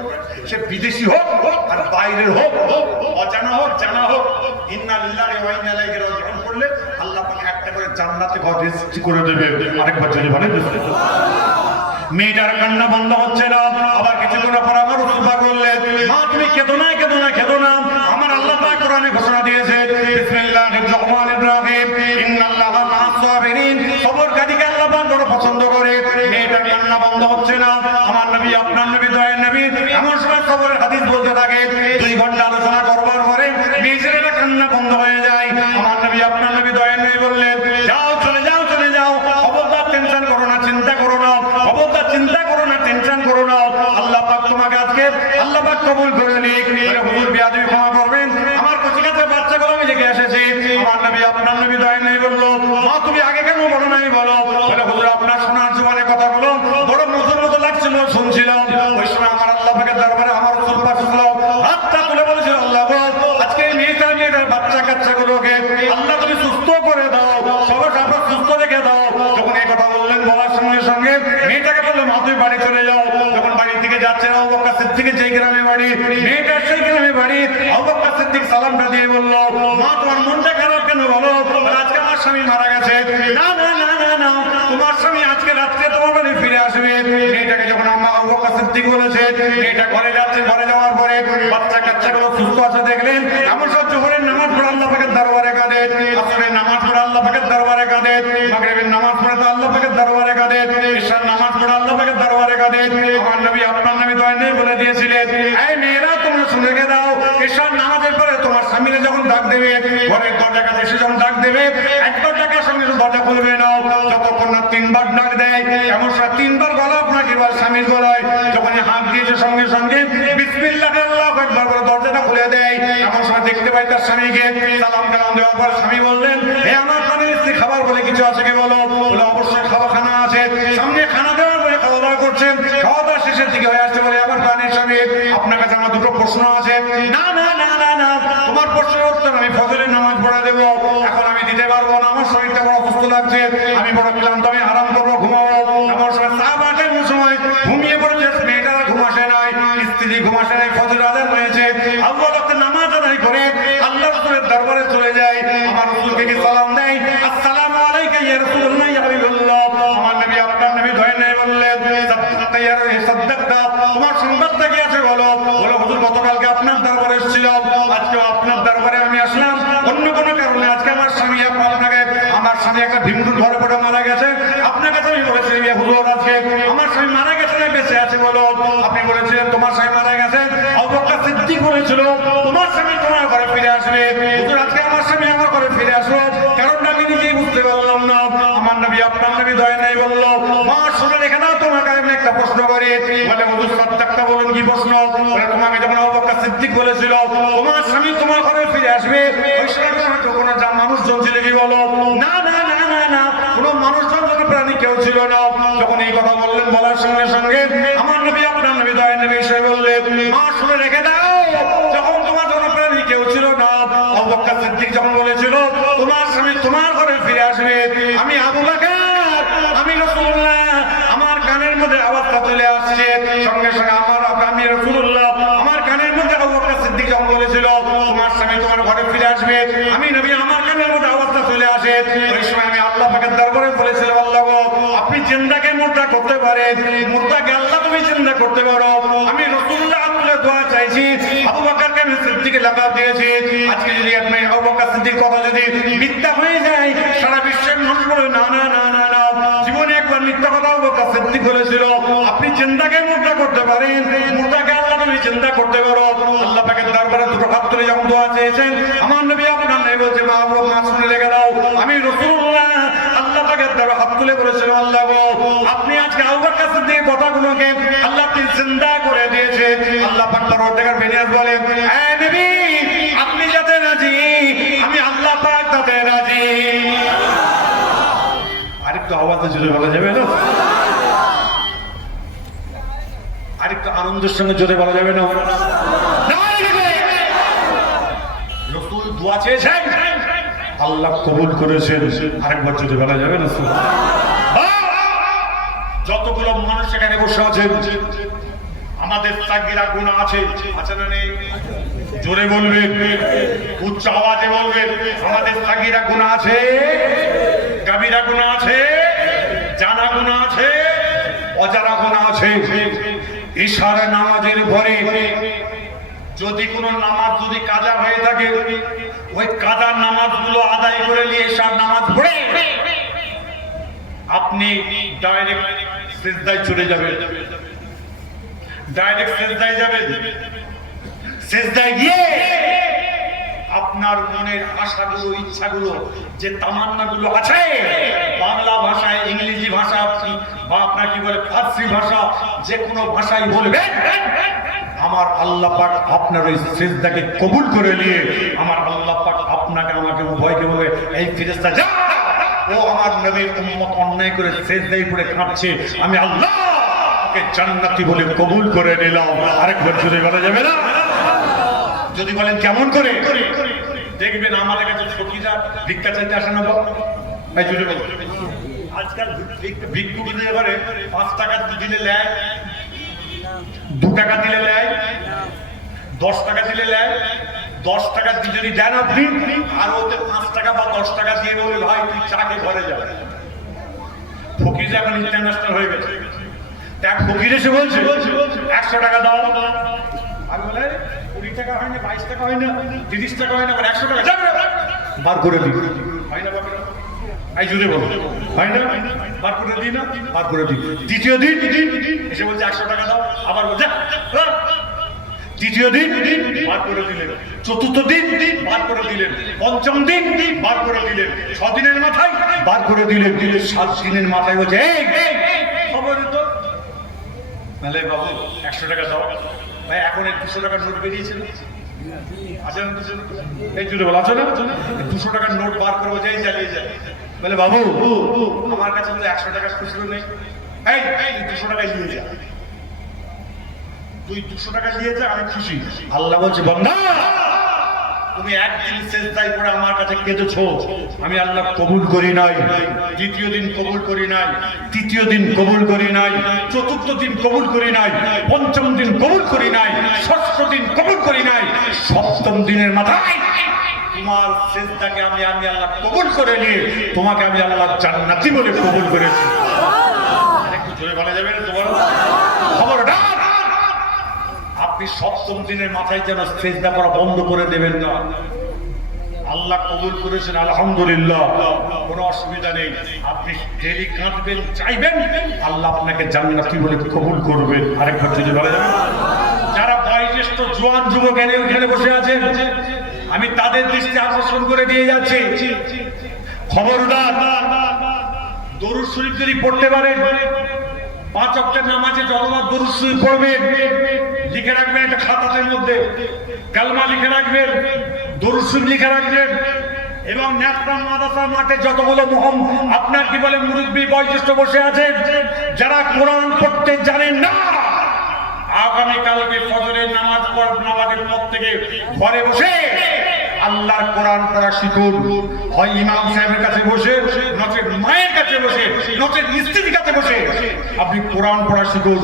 সে বিদেশি হোক আর বাইরের হোক, অজানা হোক জানা হোক, ইন্না লিল্লাহি ওয়া ইন্না ইলাইহি রাজিউন পড়লে আল্লাহ পাক একটা করে জান্নাতে ঘর রেজিস্ট্রি করে দেবে। আরেকবার যদি বলেন মেয়েটার কান্না বন্ধ হচ্ছে না। আবার কিছুক্ষণ পর আমার রাসূল পাক বললেন, মা তুমি কেঁদো না, কেঁদো না, কেঁদো না। আমার আল্লাহ পাক কোরআনে ঘোষণা দিয়েছে, বিসমিল্লাহির রহমানির রহিম, ইন্নাল্লাহা মা'আস সাবিরিন। সবরকারীকে আল্লাহ পাক বড় পছন্দ করে। মেয়েটার কান্না বন্ধ হচ্ছে না। আমার নবী আপনার নবী দয়ার নবী এমন সময় সবরের হাদিস বলতে থাকে, 2 ঘন্টা আলোচনা করবার পরে মেয়েটার কান্না বন্ধ হয়ে যায়। আমার নবী আপনার নবী দয়ার নবী বললেন, যাও চলে যাও, চলে যাও, খবরদার টেনশন করো না, চিন্তা করো না, খবরদার চিন্তা করো না, টেনশন করো না, আল্লাহ পাক তোমাকে আজকে আল্লাহ পাক কবুল করে নিক। হুজুর বিয়াদবি ক্ষমা করবেন, আমার কচিকাঁচার বাচ্চাগুলো আমি জেগে এসেছি। আমার নবী আপনার নবী দয়ার নবী বললো, মা তুমি আগে কেন বলো নাই বলো? বলে হুজুর আপনার শোনার জোয়ানের কথাগুলো বড় মধুর মতো লাগছিল, শুনছিলাম। ওই সময় আমার আল্লাহ পাকের দরবারে আমার রাসূল পাক সাল্লাল্লাহু আলাইহি ওয়াসাল্লাম হাতটা তুলে বলেছিল, আল্লাহ আজকে মেয়েটার বাচ্চা কাচ্চাগুলোকে আল্লাহ তুমি সুস্থ করে দাও, সবার আপনার সুস্থ রেখে দাও। যখন এই কথা বললেন বলার সঙ্গে সঙ্গে মেয়েটাকে বললো, মা তুমি বাড়ি চলে যাও। যখন বাড়ি থেকে যাচ্ছে আবু বকর সিদ্দিকের যেই গ্রামে বাড়ি, মেয়েটার সেই গ্রামে বাড়ি। আবু বকর সিদ্দিক সালামটা দিয়ে বললো, মা তোমার মনটা খারাপ কেন বলো? আজকে আমার স্বামী মারা গেছে। না না না না না, তোমার স্বামী আজকে রাত্রে তোমার বাড়ি ফিরে আসবে। মেয়েটাকে যখন আবু বকর সিদ্দিক বলেছে, মেয়েটা ঘরে যাচ্ছে, ঘরে যাওয়ার পরে বাচ্চা কাচ্চাগুলো সুস্থ আছে দেখলেন। এমন সব জোহরের নামাজ পড়ে আল্লাহ পাকের দরবারে কাঁদে, আসরের নামাজ পড়ে আল্লাহ পাকের দরবারে কাঁদে, মাগরিবের নামাজ পড়ে তো আল্লাহ পাকের দরবারে কাঁদে, ইশার নামাজ পড়ে আল্লাহ পাকের দরবারে কাঁদে। আমার নবী আপনার নবী দোয়া নিয়ে বলে দিয়েছিলেন, এই মেয়েরা তোমরা শুনে গে দাও, ইশার নামাজের পরে তোমার স্বামীরা যখন ডাক দেবে, ঘরের দরজা কাছে এসে যখন ডাক দেবে, একবার ডাকার সঙ্গে দরজা খুলবে না, যতক্ষণ না তিনবার ডাক দেয়। এমন সময় তিনবার গলা আপনাকে বল স্বামীর গলায়, যখন হাত দিয়েছে সঙ্গে সঙ্গে বিসমিল্লাহ আল্লাহু আকবার বলে দরজাটা খুলে দেয়। এমন সময় দেখতে পাই তার স্বামীকে, সালাম কালাম দেওয়ার পর স্বামী বললেন, হে আমার স্বামীর স্ত্রী, খাবার বলে কিছু আছে কি বলো? বলে অবশ্যই খানা আছে। সামনে খানা দেওয়ার পরে খাওয়া দাওয়া করছেন, খাওয়া দাওয়া শেষের দিকে হয়ে আসছে। বলে আমার প্রাণের স্বামী, আপনার কাছে আমার দুটো প্রশ্ন আছে। না না না না না, তোমার প্রশ্নের উত্তর আমি ফজরের নামাজ পড়া দেবো, এখন আমি দিতে পারবো না, আমার শরীরটা বড় অসুস্থ লাগছে, আমি বড় ক্লান্ত, আমি আরাম করবো, ঘুমাবো। আমার সময় সময় ঘুমিয়ে পড়েছে, মেয়েটারা ঘুমাসে নাই, স্ত্রী ঘুমাসে নাই, ফজর আদান হয়েছে, আল্লাহ রাতে নামাজ আদায় করে আল্লাহ রাসূলের দরবারে চলে যায়। আমার রাসূলকে কি সালাম দেয়, আসসালামু আলাইকা ইয়া রাসূলুল্লাহ ইয়া হাবিবাল্লাহ। আমার নবী আপনার নবী ধরে নেই, বললেন সাদ্দাকতা ইয়া সাদ্দাকতা, তোমার সংবাদটা কি আছে বলো? বলো হুজুর গতকালকে আপনার দরবারে এসেছিলাম, আজকে আপনার দরবারে আমি আসলাম অন্য কোনো কারণে। আজকে আমার স্বামী আমার স্বামী একটা ভিমরুল ধরে পড়ে মারা গেছে, আপনার কাছে আমি বলেছি হুজুর আজকে আমার স্বামী মারা গেছে না বেঁচে আছে বলো? আপনি বলেছিলেন তোমার স্বামী মারা গেছে, আবু বকর সিদ্দিক বলেছিল তোমার স্বামী তোমার ঘরে ফিরে আসবে। হুজুর আজকে আমার স্বামী আমার ঘরে ফিরে আসলো, কারণটা আমি নিজেই বুঝতে পারলাম না। আমার নবী আপনার নবী দয়া নেই বলল, মা শুনে রেখে নাও, তোমাকে আমি একটা প্রশ্ন করি। বলে হুজুর সাদ্দাকতা বলুন কি প্রশ্ন? বলে তোমাকে যখন আবু বকর সিদ্দিক বলেছিল তোমার স্বামী তোমার ঘরে ফিরে আসবে, ওই সময় হয়তো কোনো মানুষজন ছিল কি বলো? না না না না না, কোনো মানুষজন কোনো প্রাণী কেউ ছিল না। যখন এই কথা বললেন, বলার সঙ্গে সঙ্গে আমার নবী আপনার নবী দয়া নবী এসে বললেন, মা শুনে রেখে দাও, যখন তোমার কোনো প্রাণী কেউ ছিল না, আবু বকর সিদ্দিক যখন বলেছিল তোমার স্বামী তোমার ঘরে ফিরে আসবে, আমি আবু বকর, আমি রাসূলুল্লাহ, আমার কানের মধ্যে আওয়াজটা চলে আসছে, সঙ্গে সঙ্গে আমি রাসূলুল্লাহ, আমার কানের মধ্যে আবু বকর সিদ্দিক যখন বলেছিল তোমার স্বামী তোমার ঘরে ফিরে আসবে, আমি নবী আমার কানের মধ্যে আওয়াজটা চলে আসে। ওই সময় আমি আল্লাহ পাকের দরবারে বলেছিলাম, আল্লাহ গো, আপনি জিন্দাকে মুর্দা করতে পারেন, মুর্দাকে আল্লাহ তুমি জিন্দা করতে পারো। আমি রাসূলুল্লাহ আপনার দোয়া চাইছি, আবু বকরকে আমি সিদ্দিকের লাকাব দিয়েছি। আজকে যদি আপনি আবু বকর সিদ্দিক কথা যদি মিথ্যা হয়ে যায়, সারা বিশ্বের মানুষ বলে না না না না না, জীবনে একবার মিথ্যা কথা আবু বকর সিদ্দিক বলেছিল, আপনি জিন্দাকে মুর্দা করতে পারেন, মুর্দাকে আল্লাহ তুমি জিন্দা করতে পারো। আল্লাহ পাকের দরবারে দুটো হাত তুলে যখন দোয়া চেয়েছেন, আমার নবী আপনার নবী বলছে, মা আবু মা শুনে রেখে দাও, আমি রাসূলুল্লাহ আল্লাহ পাকের দরবারে হাত তুলে বলেছিল, আল্লাহ গো, আপনি আজকে আবু বকর সিদ্দিকের কথাগুলোকে আল্লাহ আপনি জিন্দা করে দিয়েছে। আল্লাহ পাক পরওয়ারদিগার বেনিয়াজ বলেন, হে নবী, আপনি যাতে রাজি, আমি আল্লাহ পাক তাতে রাজি। আরেকটু আওয়াজে জোরে বলা যাবে না? আরেকটু আনন্দের সঙ্গে জোরে বলা যাবে না? রাসূল দোয়া চেয়েছেন, আল্লাহ কবুল করেছেন, আরেকবার জোরে বলা যাবে না? যতগুলো মানুষ এখানে বসে আছেন, আমাদের সাগীরা গুনাহ আছে, আছে না নেই? জোরে বলবেন, উচ্চ আওয়াজে বলবেন, আমাদের সাগীরা গুনাহ আছে, কাবীরা গুনাহ আছে, জানা গুনাহ আছে, অজানা গুনাহ আছে। ইশার নামাজের পরে যদি কোনো নামাজ যদি কাজা হয়ে থাকে, ওই কাজার নামাজগুলো আদায় করে নিয়ে ইশার নামাজ পড়ে আপনি ডাইরেক্ট সিজদায় চলে যাবেন, ডাইরেক্ট সিজদায় যাবেন। সিজদায় গিয়ে আপনার মনের আশাগুলো, ইচ্ছাগুলো, যে তামান্নাগুলো আছে, বাংলা ভাষায়, ইংরেজি ভাষা, বা আপনার কি বলে ফার্সি ভাষা, যে কোনো ভাষায় বলবেন, আমার আল্লাহ পাক আপনার ওই সিজদাকে কবুল করে নিয়ে আমার আল্লাহ পাক আপনাকে আমাকে উভয়কে বলে, এই ফেরেশতা যা, ও আমার নবীর উম্মত অন্যায় করে সিজদায় পড়ে কাঁদছে, আমি আল্লাহ ওকে জান্নাতি বলে কবুল করে নিলাম। আরেকবার জোরে বলা যাবে না? যদি বলেন কেমন করে, দেখবেন আমাদের কাছে ফকিরা ভিক্ষা চাইতে আসে না, ভাই জোরে বলো। আজকাল ভিক্ষু দিতে পারে 5 টাকা দিলে নেয়, 2 টাকা দিলে নেয়, 10 টাকা দিলে নেয়। 10 টাকা যদি দেন আপনি, আর ওতে 5 টাকা বা 10 টাকা দিয়ে বলে, ভাই তুই চা খেয়ে ঘরে যাবে। ফকির এখন ইন্টারন্যাশনাল হয়ে গেছে। এক ফকির এসে বলছে 100 টাকা দাও। আমি বলে 20 টাকা হয় না, 22 টাকা হয় না, 30 টাকা হয় না, 100 টাকা যাবে বার করে দিই। হয় না বাবা, এই জুড়ে বলো হয় না, বার করে দিই না, বার করে দিই। দ্বিতীয় দিন এসে বলছে 100 টাকা দাও, আবার বলছে তৃতীয় দিন বার করে দিলেন, চতুর্থ দিন বার করে দিলেন, পঞ্চম দিন বার করে দিলেন, 6 দিনের মাথায় বার করে দিলেন, 7 দিনের মাথায় বলছে খবর তো তাহলে বাবু 100 টাকা দাও। ভাই এখন 200 টাকার নোট বেরিয়েছে না, আছে না? এই জুড়ে বলা আছে না, 200 টাকার নোট বার করে যাই চালিয়ে যায়। বলে বাবু আমার কাছে তো 100 টাকা খুচরো নেই। এই 200 টাকা নিয়ে যা, তুই 200 টাকা নিয়ে যা, আমি খুশি। আল্লাহ বলছে বান্দা তুমি একদিন সেজদায় পড়ে আমার কাছে কেঁদেছো, আমি আল্লাহ কবুল করি নাই। দ্বিতীয় দিন কবুল করি নাই, তৃতীয় দিন কবুল করি নাই, চতুর্থ দিন কবুল করি নাই, পঞ্চম দিন কবুল করি নাই, ষষ্ঠ দিন কবুল করি নাই, সপ্তম দিনের মাথায় তোমার সেজদাকে আমি আল্লাহ কবুল করে নিয়ে তোমাকে আমি আল্লাহ জান্নাতি বলে কবুল করেছি। একটু জোরে বলা যাবে না তোমার খবরদার, আপনি সপ্তম দিনের মাথায় যেন সেজদা করা বন্ধ করে দেবেন না। আল্লাহ কবুল করেছেন আলহামদুলিল্লাহ, কোনো অসুবিধা নেই। আপনি ডেলি কাঁদবেন, চাইবেন, আল্লাহ আপনাকে জান্নাতি বলে কবুল করবেন। আরেকবার যদি বলা যাবে, যারা বয়োজ্যেষ্ঠ জোয়ান যুবক এখানে বসে আছেন, আমি তাদের দৃষ্টি আকর্ষণ করে দিয়ে যাচ্ছি, খবরদার দরুদ শরীফ যদি পড়তে পারেন, 5 ওয়াক্তের নামাজে যতবার দরুদ শরীফ পড়বেন, লিখে রাখবেন একটা খাতার মধ্যে, কালমা লিখে রাখবেন, দরুদ শরীফ লিখে রাখবেন, এবং ন্যাশনাল মাদ্রাসা মাঠে যতগুলো আপনার কি বলে মুরব্বী বয়োজ্যেষ্ঠ বসে আছেন, যারা কোরআন পড়তে জানেন না, আগামীকালকে ফজরের নামাজের পর থেকে ঘরে বসে আল্লাহর কোরআন পড়া শিখুন। হয় ইমাম সাহেবের কাছে বসে, নচেত মায়ের কাছে বসে, নচেত স্ত্রীর কাছে বসে আপনি কোরআন পড়া শিখুন।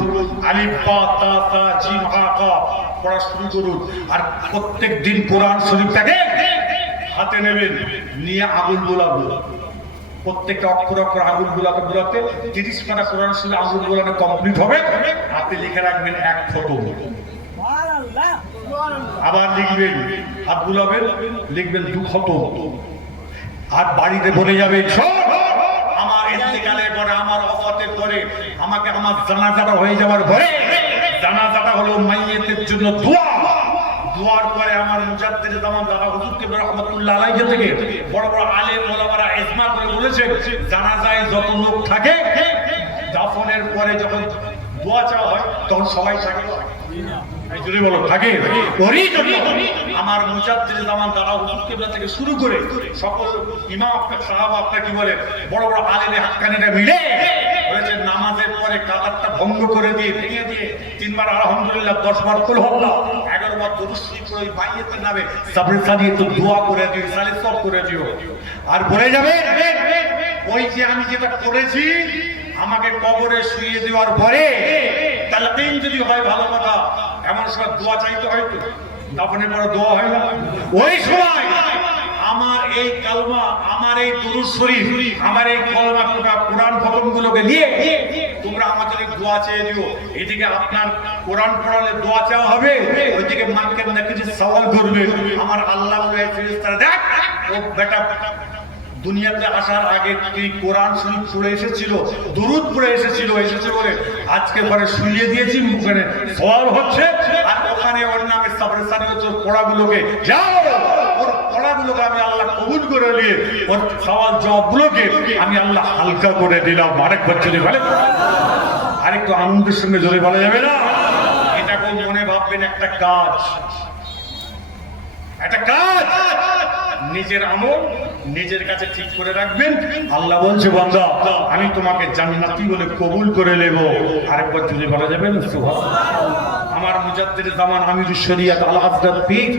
আলিফ বা তা তা জিম হা কা পড়া শুরু করুন। আর প্রত্যেক দিন কোরআন শরীফটাকে হাতে নেবেন, নিয়ে আগুন বোলাবেন। প্রত্যেকটা অক্ষর আগুন বোলাতে 30 পারা কোরআন শরীফ আগুন বোলানো কমপ্লিট হবে। আপনি লিখে রাখবেন 1 খতম। আবার লিখবেন, হাত বুলাবেন, লিখবেন 2 খতম। আর বাড়িতে বলে যাবে আমার ইন্তেকালের পরে, আমার ওফাতের পরে, আমাকে আমার জানাজাটা হয়ে যাওয়ার পরে, জানাজাটা হলো মাইয়েতের জন্য দোয়া। দোয়ার পরে আমার মুজাদ্দিদ জামান দাদা হুজুর কিবলা রাহমাতুল্লাহ আলাইহি থেকে বড় বড় আলেম ওলামারা ইজমা করে বলেছেন, জানাজায় যত লোক থাকে, দাফনের পরে যখন দোয়া চাওয়া হয় তখন সবাই থাকে জুড়ে বলো থাকে। আমার মুজাদ্দিদ জামান দাদা হুজুর কিবলা থেকে শুরু করে সকল ইমাম আপনার সাহাবা আপনার কি বলে বড় বড় আলেমে হাক্কানিরা মিলে বলেছে, নামাজের পরে কাতারটা ভঙ্গ করে দিয়ে, ভেঙে দিয়ে 3 বার আলহামদুলিল্লাহ, 10 বার কুল আল্লাহ, 11 বার দরুদ শরীফ করে ওই মাইয়েতের নামে সাবরে সাদিয়ে তো দোয়া করে দিও, সালিস করে দিও। আর বলে যাবে ওই যে আমি যেটা করেছি, আমাকে কবরে শুইয়ে দেওয়ার পরে তালকিন যদি হয় ভালো কথা, এমন সময় দোয়া চাইতে হয় তো, দাফনের পরে দোয়া হয় না, ওই সময় আমার এই কালমা, আমার এই দুরূদ শরীফ, আমার এই কলমা কোরআন খতমগুলোকে নিয়ে তোমরা আমাদের দোয়া চেয়ে দিও। এদিকে আপনার কোরআন পড়ালে দোয়া চাওয়া হবে, ওইদিকে মাকে না কিছু সওয়াল করবে। আমার আল্লাহ ফেরেশতারা দেখ ও বেটা দুনিয়াতে আসার আগে তিনি কোরআন শরীফ পড়ে এসেছিল, দুরূদ পড়ে এসেছে বলে আজকে পরে শুইয়ে দিয়েছি, ওখানে সওয়াল হচ্ছে। আর ওখানে ওর নামে সাবরে সানি হচ্ছে, পড়াগুলোকে যাও, ওর পড়াগুলোকে আমি আল্লাহ কবুল করে নিয়ে ওর সওয়াল জবাবগুলোকে আমি আল্লাহ হালকা করে দিলাম। আরেকবার যদি বলে, আরেকটু আনন্দের সঙ্গে জোরে বলা যাবে না? এটা কোন মনে ভাববেন একটা কাজ, একটা কাজ, নিজের আমল নিজের কাছে ঠিক করে রাখবেন। আল্লাহ বলছে, বান্দা আমি তোমাকে জান্নাতি বলে কবুল করে নেব। আরেকবার যদি বলা যাবে না সুবহানাল্লাহ। আমার মুজাদ্দিদ জামান আমিরুশ শরিয়াত আল হযরত পীর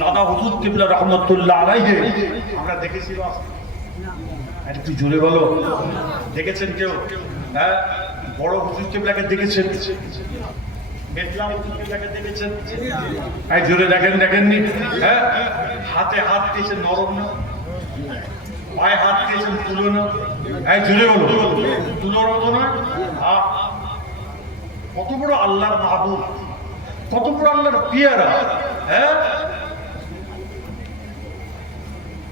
দাদা হুজুর কিবলা রাহমাতুল্লাহ আলাইহি আমরা দেখেছি। আর একটু জোরে বলো, দেখেছেন কেউ? হ্যাঁ, বড় হুজুর কিবলাকে দেখেছেন? দেখেছেন? জোরে দেখেননি? হ্যাঁ, হাতে হাত দিয়েছে, নরম না? পায়ে হাত দিয়েছেন, তুলো না। এই জুড়ে বলো, তুলোর মতো নয়। কত বড় আল্লাহর মাহবুব, কত বড় আল্লাহর পিয়ারা। হ্যাঁ,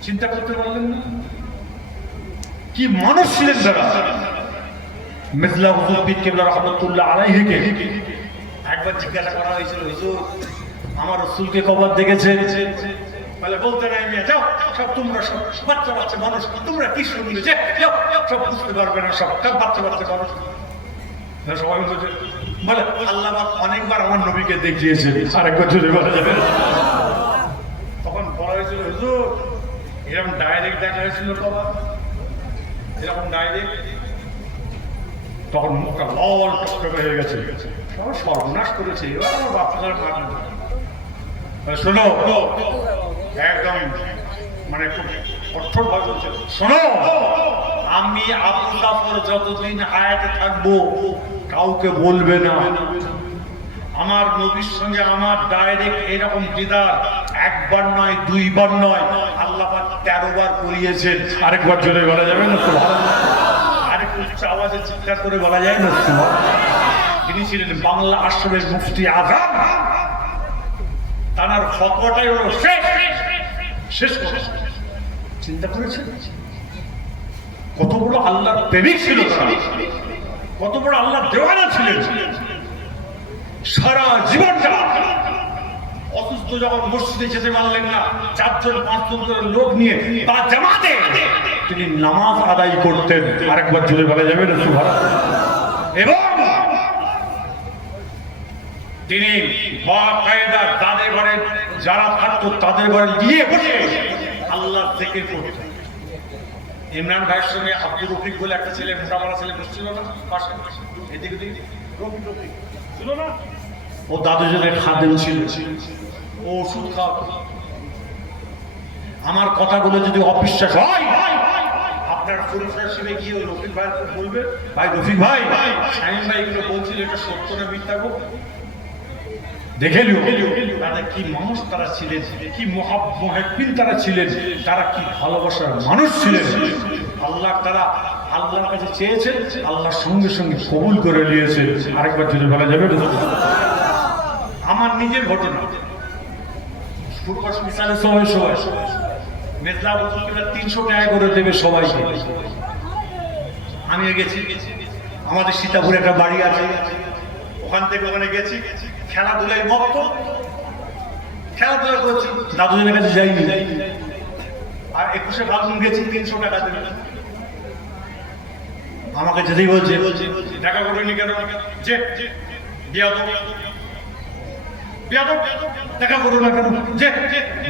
চিন্তা করতে পারলেন না কি মানুষ ছিলেন তারা। মিথলা হুজুর পীর কেবলা রাহমাতুল্লাহ আলাইহিকে একবার জিজ্ঞাসা করা হয়েছিল, হুজুর আমার রাসূলকে কবর দেখেছেন? বলে বলতে নাই মিয়া, যাও সব তোমরা সব বাচ্চা বাচ্চা মানুষ, তোমরা কি শুনলে যে সব বুঝতে পারবে না, সব বাচ্চা বাচ্চা মানুষ। সবাই বলছে, বলে আল্লাহ অনেকবার আমার নবীকে দেখিয়েছেন, আরেকবার যদি বলা যাবে। তখন বলা হয়েছিল, হুজুর এরকম ডাইরেক্ট দেখা হয়েছিল কবর, এরকম ডাইরেক্ট। তখন মুখটা লাল টকটকে হয়ে গেছে, সবাই সর্বনাশ করেছে, এবার আমার বাচ্চাদের মারল। শোনো, একদম মানে খুব কঠোর ভাবে বলছে, শোনো আমি আবু জাফর যতদিন হায়াতে থাকবো কাউকে বলবে না আমার নবীর সঙ্গে আমার ডাইরেক্ট এরকম দিদার একবার নয়, দুইবার নয়, আল্লাহ পাক 13 বার করিয়েছেন। আরেকবার জোরে বলা যাবে না? আরেকটু উচ্চ আওয়াজে চিৎকার করে বলা যায় না? তিনি ছিলেন বাংলা আশ্রমের মুফতি আযম, তার ফতোয়াটাই হলো শেষ কথা। চিন্তা করেছেন কত বড় আল্লাহর প্রেমিক ছিল, কত বড় আল্লাহর দেওয়ানা ছিলেন। সারা জীবনটা অসুস্থ যখন মসজিদে যেতে পারলেন না, 4-5 জন লোক নিয়ে বা জামাতে তিনি নামাজ আদায় করতেন। আরেকবার জুড়ে বলা যাবে না? সুবহানাল্লাহ। এবং তিনি বাকায়দা তাদের ঘরে যারা থাকতো তাদের ঘরে গিয়ে বসে আল্লাহ জিকির করতেন। ইমরান ভাইয়ের সঙ্গে আব্দুর রফিক বলে একটা ছেলে, মোটামোটা ছেলে বসছিল না পাশে, এদিকে রফিক ছিল না, ও দাদুজনের খাদেম ছিল, ও ওষুধ খাওয়াতো। আমার কথাগুলো যদি অবিশ্বাস হয়, আপনার পরিষেবা গিয়ে ওই রফিক ভাই বলবে, ভাই রফিক ভাই, শাহিন ভাই এগুলো বলছিল, এটা সত্য না মিথ্যা গো? দেখে নিও তাদের কি মানুষ তারা ছিলেন, কি মুহিব্বিন তারা ছিলেন, তারা কি ভালোবাসার মানুষ ছিলেন। আল্লাহ তারা আল্লাহর কাছে চেয়েছেন, আল্লাহর সঙ্গে সঙ্গে কবুল করে নিয়েছেন। আরেকবার যদি বলা যাবে, আমার নিজের ঘটনা, মিসালে সবাই মেজলা বছর 300 টাকা করে দেবে সবাইকে। আমি গেছি, আমাদের সীতাপুরে একটা বাড়ি আছে, ওখান থেকে ওখানে গেছি, খেলাধুলায় মত্ত, খেলাধুলা করছি, দাদুজনের কাছে যাইনি। আর 21শে ফাল্গুন গেছি, 300 টাকা দেবে, আমাকে যেতেই বলছে, দেখা করিনি কেন? যে দেখা করো না কেন? যে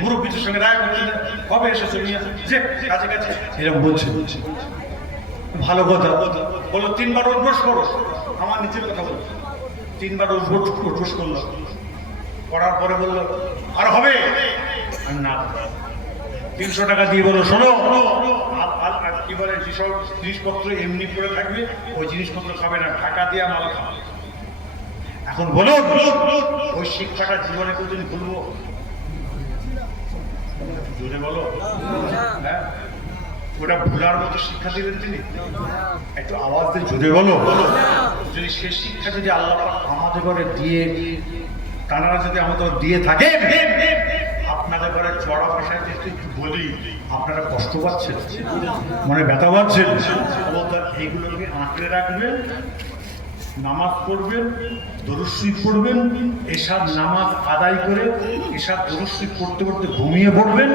মুরব্বীদের সঙ্গে দেখা করছি না, কবে এসেছে যে কাছে কাছে এরকম বলছে। ভালো কথা বলো, 3 বার উঠবোস করো, আমার নিচের কথা বলো, 3 বার উঠবোস করলো, করার পরে বললো আর হবে না, 300 টাকা দিয়ে বলো, শোনো আর কি বলে, যেসব জিনিসপত্র এমনি করে থাকবে ওই জিনিসপত্র খাবে না, টাকা দিয়ে মাল খাবে। এখন বলো ওই শিক্ষাটা জীবনে কোনদিন ভুলবো? জোরে বলো। হ্যাঁ, ওটা ভুলার মতো শিক্ষা দিলেন তিনি? একটু আওয়াজ দিয়ে জোরে বলো। যদি সে শিক্ষা যদি আল্লাহ আমাদের ঘরে দিয়ে, তারা যদি আমাদের দিয়ে থাকে, আপনাদের ঘরে চড়া ভাষায় যদি বলি আপনারা কষ্ট পাচ্ছেন, মনে ব্যথা পাচ্ছেন, এইগুলোকে আঁকড়ে রাখবেন, নামাজ পড়বেন, দরুদ শরীফ পড়বেন, এশার নামাজ আদায় করে এশার দরুদ শরীফ পড়তে পড়তে ঘুমিয়ে পড়বেন।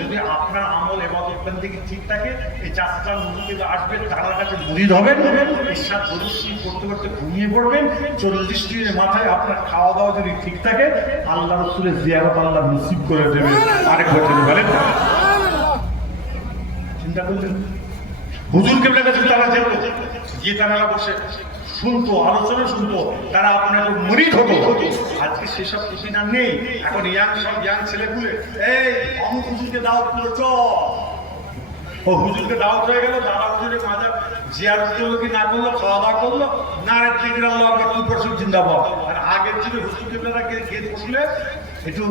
যদি আপনার আমল ইবাদত বন্দেগী ঠিক থাকে, এই 4টা মুরিদ আসবে, তার কাছে মুরিদ হবেন, এশার দরুদ শরীফ পড়তে পড়তে ঘুমিয়ে পড়বেন। 40 দিনের মাথায় আপনার খাওয়া দাওয়া যদি ঠিক থাকে, আল্লাহ রাসূলের জিয়ারত আল্লাহ নসিব করে দেবে। আরেকবার যদি বলেন, চিন্তা করলেন হুজুর কেবলার কাছে তারা যেত, গিয়ে তারা বসে শুনতো, আলোচনা শুনতো, তারা আপনাকে মুরিদ হতো। আজকে সেসব কিছু না নেই। এখন সব ইয়াং ছেলেগুলো, এই অমুক হুজুরকে দাওয়াত করছো, ও হুজুরকে দাওয়াত হয়ে গেল, দাদা হুজুরের মাজার জিয়ারত করলো কি না করলো, খাওয়া দাওয়া করলো, নারে তাকবীর আল্লাহু আকবার 2% জিন্দাবাদ। আর আগের যুগে হুজুর কেবলারা গিয়ে বসলে একটু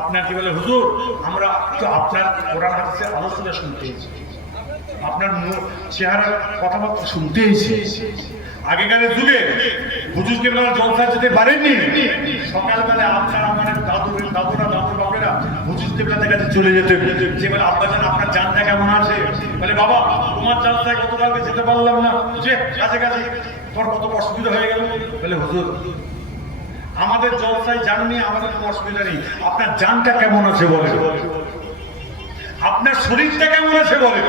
আপনার কি বলে, হুজুর আমরা একটু আপনার কোরআন হাদিসের আলোচনা শুনতে, আপনার চেহারা কথাবার্তা শুনতে এসেছি। আগেকার যুগে হুজুর কেবলা জলসা যেতে পারেননি, সকালবেলা আপনার আমাদের দাদুরা দাদুর বাপেরা হুজুর কেবলাদের কাছে চলে যেতে, যে বলে আব্বাজান আপনার জানটা কেমন আছে, বলে বাবা তোমার জানটায় গতকালকে যেতে পারলাম না, যে কাছে কাছে তোমার কত অসুবিধা হয়ে গেল, বলে হুজুর আমাদের জলসায় জাননি, আমাদের কোনো অসুবিধা নেই, আপনার জানটা কেমন আছে বলে, আপনার শরীরটা কেমন আছে বলে,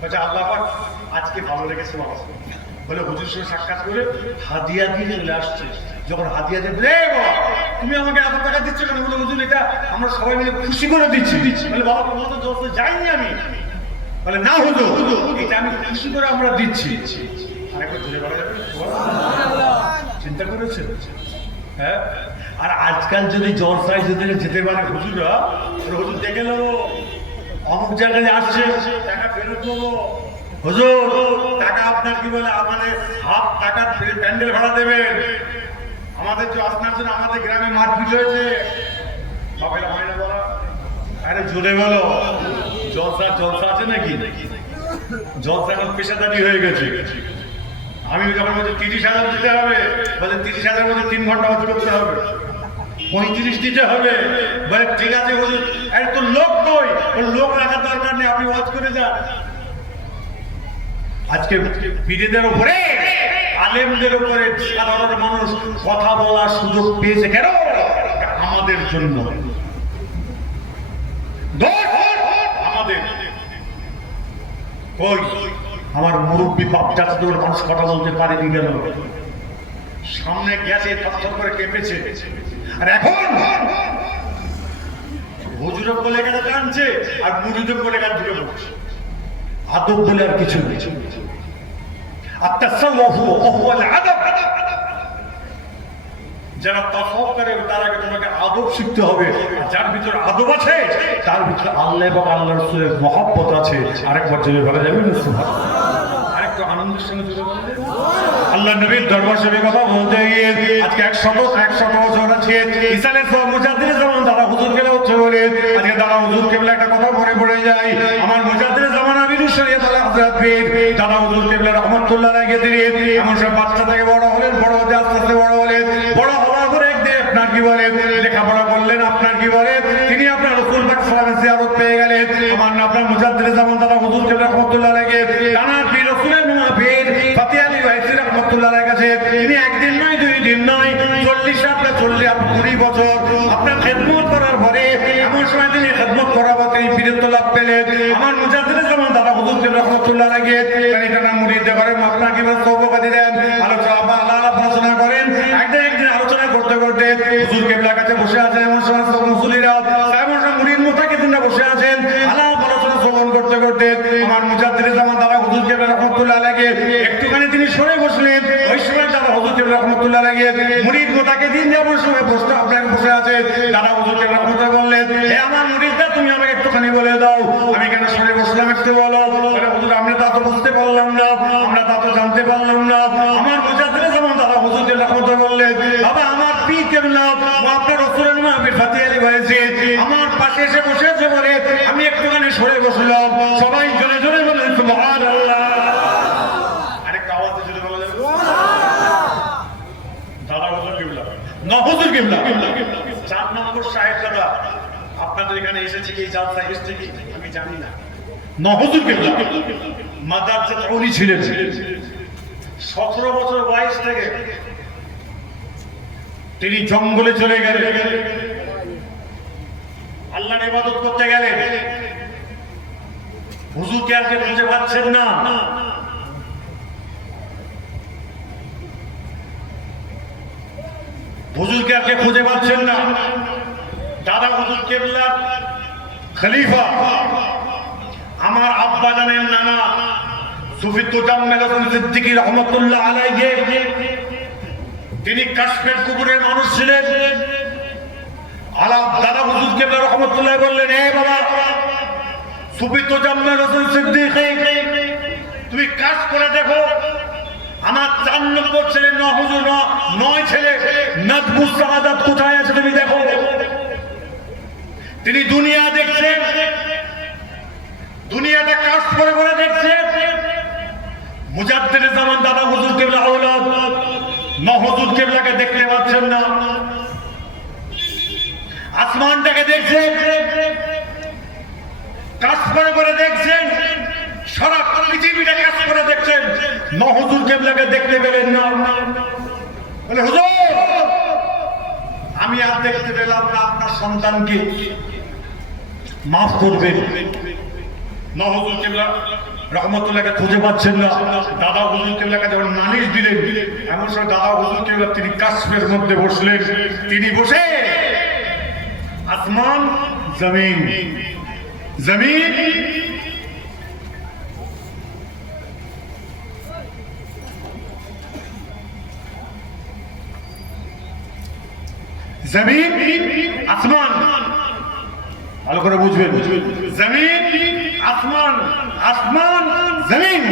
বলছে আল্লাহ পাক আজকে ভালো লেগেছে বাবা, বলে হুজুর সঙ্গে সাক্ষাৎ করে হাদিয়া দিয়ে চলে আসছে। যখন হাদিয়া দেবে তুমি আমাকে এত টাকা দিচ্ছ কেন, বলে হুজুর এটা আমরা সবাই মিলে খুশি করে দিচ্ছি। বলে বাবা তোমার তো জলসায় যাইনি আমি, বলে না হুজুর এটা আমি খুশি করে আমরা দিচ্ছি। আরেকবার চলে করা যাবে, চিন্তা করেছে? হ্যাঁ, আর আজকাল যদি জলসায় যদি যেতে পারে হুজুরা, হুজুর দেখে নেবো অমুক জায়গায় আসছে, টাকা ফেরত দেবো, হুজুর টাকা আপনার কি বলে আমাদের হাফ টাকা প্যান্ডেল ভাড়া দেবেন, আমাদের যে আপনার জন্য আমাদের গ্রামে মারপিট হয়েছে, বাপেরা হয় না বলা, আরে জোরে বলো, জলসা জলসা আছে নাকি? জলসা এখন পেশাদারি হয়ে গেছে। আমি যখন বলছি 30,000 দিতে হবে, বলে 30,000 মধ্যে 3 ঘন্টা হজ করতে হবে, 35 দিতে হবে, বলে ঠিক আছে হুজুর, আরে তো লোক কই, লোক রাখার দরকার নেই, আপনি হজ করে যান। আজকে পীরদের উপরে আলেমদের উপরে সাধারণ মানুষ কথা বলার সুযোগ পেয়েছে কেন? আমাদের জন্য, আমাদের ওই আমার মুরব্বী বাপ চাচাদের মানুষ কথা বলতে পারেনি কেন? সামনে গেছে থরথর করে কেঁপেছে, আর এখন হুজুরের বলে গেছে টানছে আর মুরিদের বলে গেছে ঢুকে পড়ছে। আদব বলে আর কিছু নেই। যারা তাসাউফ করে তার আগে তোমাকে আদব শিখতে হবে, যার ভিতরে আদব আছে তার ভিতরে আল্লাহ এবং আল্লাহর রাসূলের মহব্বত আছে। আরেকবার জোরে বলা যাবে না? সুবহানাল্লাহ। আরেকটু আনন্দের সঙ্গে জোরে বলা যাবে? আল্লাহ নবীর দরবার শরীফে কথা বলতে গিয়ে আজকে 100 বছর আছে ইসলামের সব মুজাদ্দিদ জামান দাদা হুজুর কেবলা হচ্ছে বলে আজকে দাদা হুজুর কেবলা একটা কথা মনে পড়ে যায়। আমার মুজাদ্দিদ জামান আমির শরীয়ত আল হযরত পীর দাদা হুজুর কেবলা রাহমাতুল্লাহ আলাইহি তিনি এমন সব বাচ্চা থেকে বড় হলেন, বড় হতে আস্তে আস্তে বড় হলেন, বড় হওয়ার পরে একদিন আপনার কি বলে লেখাপড়া করলেন, আপনার কি বলে তিনি আপনার রাসূল পাক সাল্লাল্লাহু আলাইহি ওয়াসাল্লামের জিয়ারত পেয়ে গেলেন। আমার আপনার মুজাদ্দিদ জামান দাদা হুজুর কেবলা রাহমাতুল্লাহ আলাইহি জানার পীর রাসূলের মুহাফিজ ফাতি আলী ওয়াইসি রাহমাতুল্লাহ আলাইহি কাছে তিনি একদিন নয় 2 দিন নয় 40 বছর আপনার খেদমত করার পরে এমন সময় তিনি খেদমত করার পর তিনি ফিরত লাভ পেলেন। আমার মুজাদ্দিদ জামান দাদা হুজুর কেবলা রাহমাতুল্লাহ আলাইহি তিনি টানা মুরিদ করেন, আপনাকে সহবত দিলেন, আলোচনা বা আলোচনা করেন। একদিন আলোচনা করতে করতে হুজুর কেবলার কাছে বসে আছেন, এমন সময় মুসল্লিরা এমন সময় মুরিদ মুতাকিদিনরা বসে আছেন, আলাপ আলোচনা শ্রবণ করতে করতে আমার মুজাদ্দিদ জামান দাদা হুজুর কেবলা রাহমাতুল্লাহ আলাইহি একটুখানি তিনি সরে বসলেন। ওই সময় দাদা হুজুর কেবলা রাহমাতুল্লাহ আলাইহি মুরিদ মুতাকিদিন যেমন সময় আপনাকে বসে আছে, দাদা হুজুর কেবলা রাহমাতুল্লাহ বললেন, হে আমার মুরিদরা তুমি আমাকে একটুখানি বলে দাও আমি কেন সরে বসলাম, একটু বলো। হুজুর আমরা তা তো বুঝতে পারলাম না, আমরা তা তো জানতে পারলাম না। আমার মুজাদ্দিদ জামান দাদা হুজুর কেবলা রাহমাতুল্লাহ বললেন, বাবা আমার পীর কেবলা আপনার রাসূলের মুহাফিজ ফাতি আলী ওয়াইসি আমার পাশে এসে বসে আছে বলে আমি একটুখানি সরে বসলাম। সবাই জোরে জোরে বলেন সুবহানাল্লাহ। আরেকটা আওয়াজ জোরে বলা যাবে? দাদা হুজুর কেবলা না হুজুর কেবলা 4 নম্বর সাহেবজাদা আপনাদের এখানে এসেছে কি জালসা এসেছে কি আমি জানি না। না হুজুর কেবলা মাদারজাত উনি ছিলেন 17 বছর বয়স থেকে তিনি জঙ্গলে চলে গেলেন, আল্লাহর ইবাদত করতে গেলেন। হুজুরকে আর কে খুঁজে পাচ্ছেন না, হুজুরকে আর কে খুঁজে পাচ্ছেন না। দাদা হুজুর কেবলা খলিফা আমার আব্বা জানেন নানা সুফি তোজাম্মেল হোসেন সিদ্দিকী রহমাতুল্লাহ আলাইহি তিনি কাশ্মীর কুবুরের মানুষ ছিলেন। দাদা হুজুর কেবলা রহমাতুল্লাহ বললেন, হে বাবা সুফি তোজাম্মেল হোসেন সিদ্দিকী তুমি কাজ করে দেখো আমার 4 নম্বর ছেলে ন হুজুর 9 ছেলে নাজমুস সাআদাত কোথায় আছে তুমি দেখো। তিনি দুনিয়া দেখছেন, দুনিয়াটা কাজ করে করে দেখছেন মুজাদ্দিদে জামান দাদা হুজুর কেবলা আওলাদ না হুজুর কেবলাকে দেখতে পাচ্ছেন না। আসমানটাকে দেখছেন, কাজ করে করে দেখছেন, সারা পৃথিবীটা কাজ করে দেখছেন, না হুজুর কেবলাকে দেখতে পেলেন না। বলে হুজুর আমি আর দেখতে পেলাম না আপনার সন্তানকে, মাফ করবেন। না হুজুর কেবলা রহমতুল্লাহকে খুঁজে পাচ্ছেন না। দাদা হুজুর কেবলাকে যখন নালিশ দিলেন, এমন সময় দাদা হুজুর কেবলা তিনি কাশ্মের মধ্যে বসলেন। তিনি বসে আসমান জমিন জমিন জমিন আসমান, ভালো করে বুঝবেন, জমিন আসমান, আসমান জমিন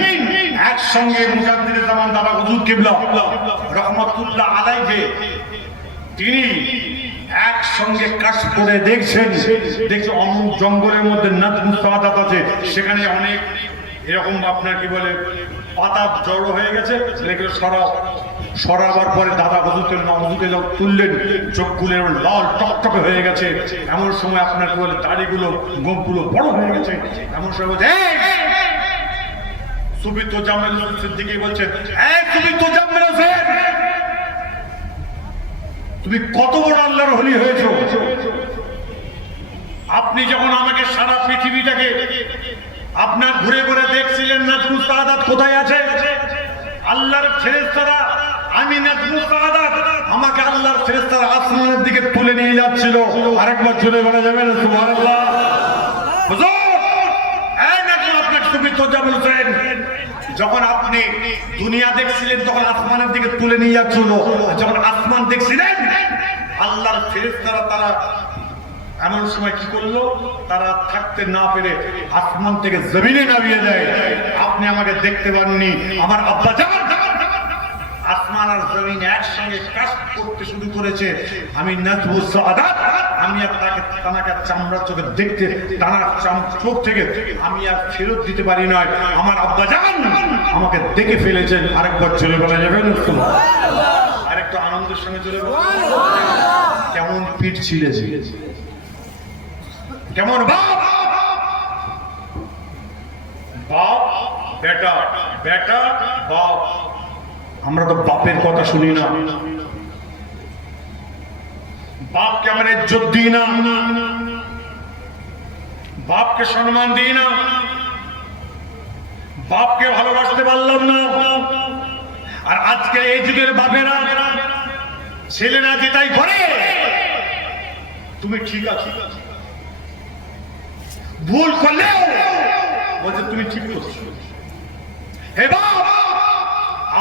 একসঙ্গে মুজাদ্দিদে জামান দাদা হুজুর কেবলা রহমতুল্লাহ আলাইহি তিনি একসঙ্গে কাজ করে দেখছেন। দেখছে অমুক জঙ্গলের মধ্যে নাজমুস সাআদাত আছে, সেখানে অনেক এরকম আপনার কি বলে পাতা জড়ো হয়ে গেছে, এগুলো সরাবার পরে দাদা হুজুরকে তুললেন, চোখগুলো লাল টকটকে হয়ে গেছে। এমন সময় আপনার কি বলে দাড়িগুলো গোপগুলো বড় হয়ে গেছে। এমন সময় বলছে সুফি তোজাম্মেল হোসেন সিদ্দিকী বলছেন, সুফি তোজাম্মেল হোসেন তুমি কত বড় আল্লাহর ওলি হয়েছো। আপনি যখন আমাকে সারা পৃথিবীটাকে আপনার ঘুরে ঘুরে দেখছিলেন নাজমুস সাআদাত কোথায় আছে, আল্লাহর ফেরেশতারা, আমি নাজমুস সাআদাত আমাকে আল্লাহর ফেরেশতারা আসমানের দিকে তুলে নিয়ে যাচ্ছিল। আরেকবার জোরে বলা যাবে না সুবহানাল্লাহ? হুজুর এই নাজমুস আপনাকে সুফি তোজাম্মেল হোসেন যখন আপনি দুনিয়া দেখছিলেন তখন আসমানের দিকে তুলে নিয়ে যাচ্ছিল, যখন আসমান দেখছিলেন আল্লাহর ফেরেশতারা তারা এমন সময় কি করলো, তারা থাকতে না পেরে আসমান থেকে জমিনে নামিয়ে দেয়। আপনি আমাকে দেখতে পাননি, আমার আব্বা জান আসমান আর জমিন একসঙ্গে কাজ করতে শুরু করেছে। আমি নাজমুস সাআদাত আমি আর তাকে চামড়া চোখে দেখতে, টানার চোখ থেকে আমি আর ফেরত দিতে পারি না। আমার আব্বা জান আমাকে দেখে ফেলেছেন। আরেকবার চলে বলা যাবে না? আরেকটু আনন্দের সঙ্গে চলে কেমন পিঠ ছিঁড়েছে, কেমন বাপ বাপ বেটা, বেটা বাপ। আমরা তো বাপের কথা শুনি না, বাপকে আমরা ইজ্জত দিই না, বাপকে সম্মান দিই না, বাপকে ভালোবাসতে পারলাম না। আর আজকে এই যুগের বাপেরা ছেলেরা যেটাই করে, তুমি ঠিক আছে, ভুল করলেও বলছে তুমি ঠিক করছো। হে বাপ,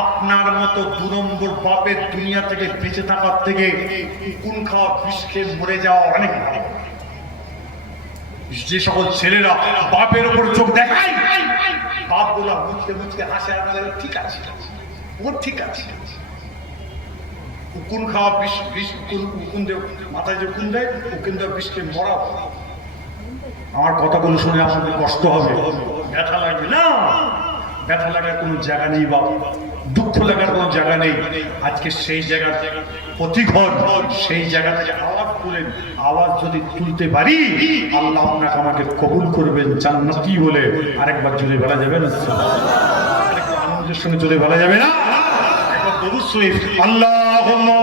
আপনার মতো 2 নম্বর বাপের দুনিয়া থেকে বেঁচে থাকার থেকে কোন খাওয়া বিষ খেয়ে মরে যাওয়া অনেক ভালো। যে সকল ছেলেরা বাপের উপর চোখ দেখায়, বাপ বলা মুচকে মুচকে হাসে, আর ঠিক আছে, ও ঠিক আছে, উকুন খাওয়া বিষ, বিষ উকুন দেয় মাথায়, যে উকুন দেয় উকুন দেওয়া বিষ খেয়ে মরা। আমার কথাগুলো শুনে আপনাদের কষ্ট হবে, ব্যথা লাগবে না? ব্যথা লাগার কোনো জায়গা নেই বাবা, দুঃখ লাগার কোনো জায়গা নেই। আজকে সেই জায়গার প্রতিঘর, সেই জায়গা থেকে আওয়াজ তুলেন। আওয়াজ যদি তুলতে পারি, আল্লাহ আপনাকে আমাকে কবুল করবেন জান্নাতি বলে। আরেকবার জুড়ে বলা যাবে না? আরেকবার আনন্দের সঙ্গে জুড়ে বলা যাবে না? একবার দরুদ শরীফ আল্লাহুম্মা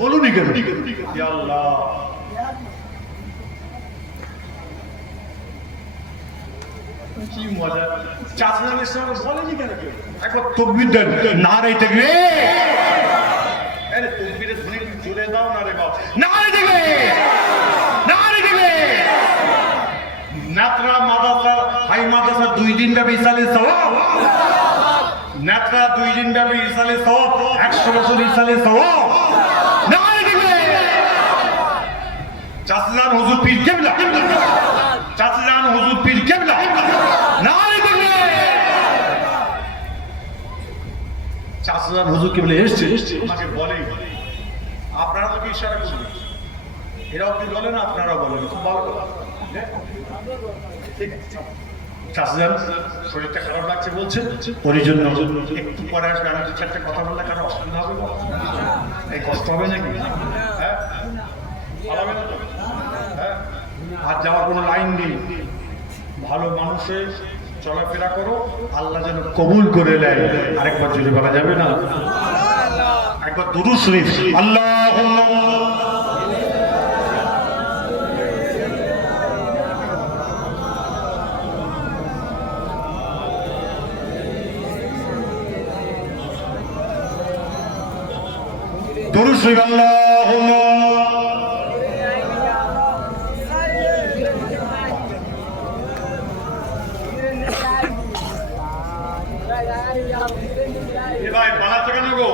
বলুনি কেন? আল্লাহ কি মজা, চাচাদের সঙ্গে বলেনি কেন? একবার তকবীর দেন, নারে তাকবীর। আরে তকবীরের ধ্বনি জোরে দাও না রে বাপ, নারে তাকবীর, নারে তাকবীর। নাতরা মাদ্রাসা, হাই মাদ্রাসা 2 দিন ব্যাপী ইসালে সওয়াব, নাতরা 2 দিন ব্যাপী ইসালে সওয়াব, 100 বছর ইসালে সওয়াব। চাচাজান হুজুর পীর কেবলা, চাচাজান হুজুর পীর কেবলা, নারে তাকবীর। চাষাজান হুজুর কেবলে এসছে আমাকে বলে, আপনারা তো কি ইশারা করবেন, এরাও কি বলে না, আপনারাও বলেন, খুব ভালো কথা। ঠিক আছে, চাষাজান শরীরটা খারাপ লাগছে বলছে, ওর জন্য একটু পরে আসবে, আমি 2-4টে কথা বললে কারো অসুবিধা হবে না, এই কষ্ট হবে নাকি? হ্যাঁ, ভালো হবে না তো? হ্যাঁ, আর যাওয়ার কোনো লাইন নেই, ভালো মানুষের চলাফেরা করো, আল্লাহ যেন কবুল করে নেয়। আরেকবার জুড়ে বলা যাবে না? একবার দুরূদ শরীফ, আল্লাহুম্মা দুরূদ শরীফ, আল্লাহুম্মা ভাই বানাচ্ছে কেন গো?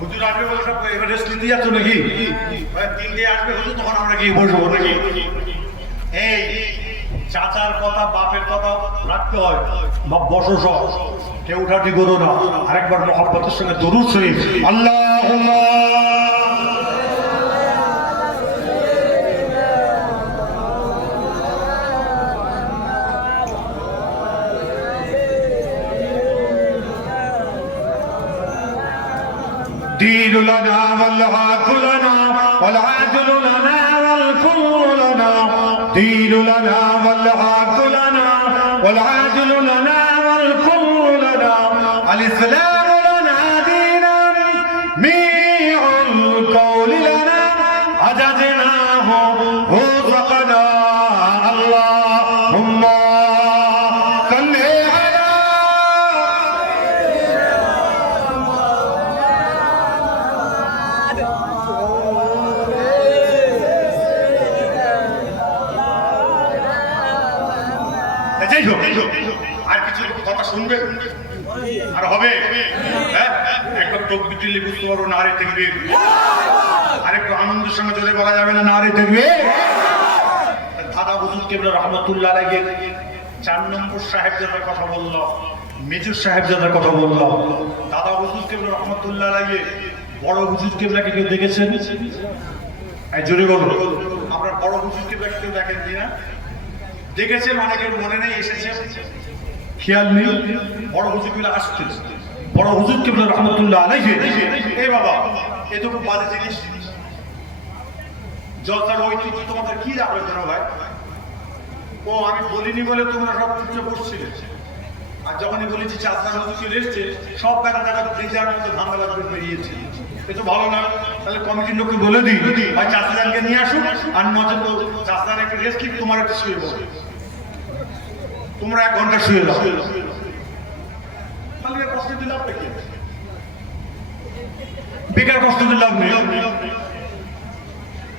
হুজুর আসবে বলে সব এবার রেস্ট নিতে যাচ্ছ নাকি? 3টে আসবে হুজুর, তখন আমরা গিয়ে বসবো নাকি? এই চাচার কথা বাপের কথা রাখতে হয়, বসো সব, কেউ উঠাটি করো না। আরেকবার মহব্বতের সঙ্গে দরুদ শরীফ, আল্লাহুম্মা الدين لنا والعاق لنا والعدل لنا والكل لنا دين لنا والعاق لنا والعدل لنا والكل لنا الإسلام لنا دينا ميع القول لنا عجزناه رزقنا اللهم صل على আর কিছু কথা শুনবে আর হবে? একবার টকবি দিল্লি বুঝতে পারবো, নারে তাকবীর। আর একটু আনন্দের সঙ্গে জোরে বলা যাবে না, নারে তাকবীর। দাদা হুজুর কেবলা রহমতুল্লাহ আলাইহি 4 নম্বর সাহেবজাদার কথা বললাম, মেজর সাহেবজাদার কথা বললাম। দাদা হুজুর কেবলা রহমতুল্লাহ আলাইহি বড় হুজুর কেবলাকে কেউ দেখেছেন? জোরে বলুন, আপনার বড় হুজুর কেবলাকে কেউ দেখেন কিনা? দেখেছেন, অনেকের মনে নেই, এসেছে, খেয়াল নেই। বড় হুজুর কেবলা আসছে, বড় হুজুর কেবলা রহমতুল্লাহ আলাইহি। এই বাবা, এ তো খুব বাজে জিনিস। জলসার ঐতিহ্য তোমাদের কি রাখবে কেন ভাই? ও আমি বলিনি বলে তোমরা সব কিছু করছিলে, আর যখনই বলেছি চাষার হুজুর চলে এসছে, সব বেলা টাকা ব্রিজার মতো ধান্দা লাগবে বেরিয়েছে। এ তো ভালো না। তাহলে কমিটির লোককে বলে দিই, ভাই চাষাদানকে নিয়ে আসুন, আর নজর চাষাদান একটা রেস্ট কি, তোমার একটা শুয়ে বলো, তোমরা 1 ঘন্টা শুয়ে দাও। তাহলে কষ্ট দিলে আপনি কি বেকার কষ্ট দিলে লাভ নেই।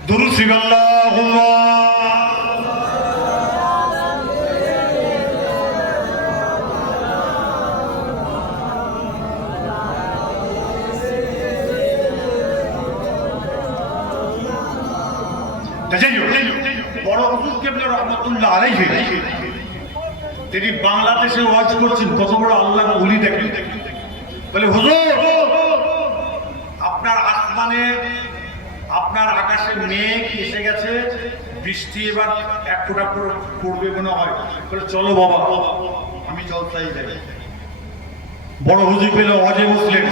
দুরূদ শরীফ, আল্লাহুম্মা বড় হুজুর কেবলা রহমতুল্লাহ আলাইহি তিনি বাংলাদেশে ওয়াজ করছেন। কত বড় আল্লাহর ওলি দেখেন। বলে হুজুর, আপনার আসমানে, আপনার আকাশে মেঘ এসে গেছে, বৃষ্টি এবার 1 ফোঁটা পড়বে মনে হয়। বলে চলো বাবা, আমি জলসাই যাই। বড় হুজুর পেলে ওয়াজে বসলেন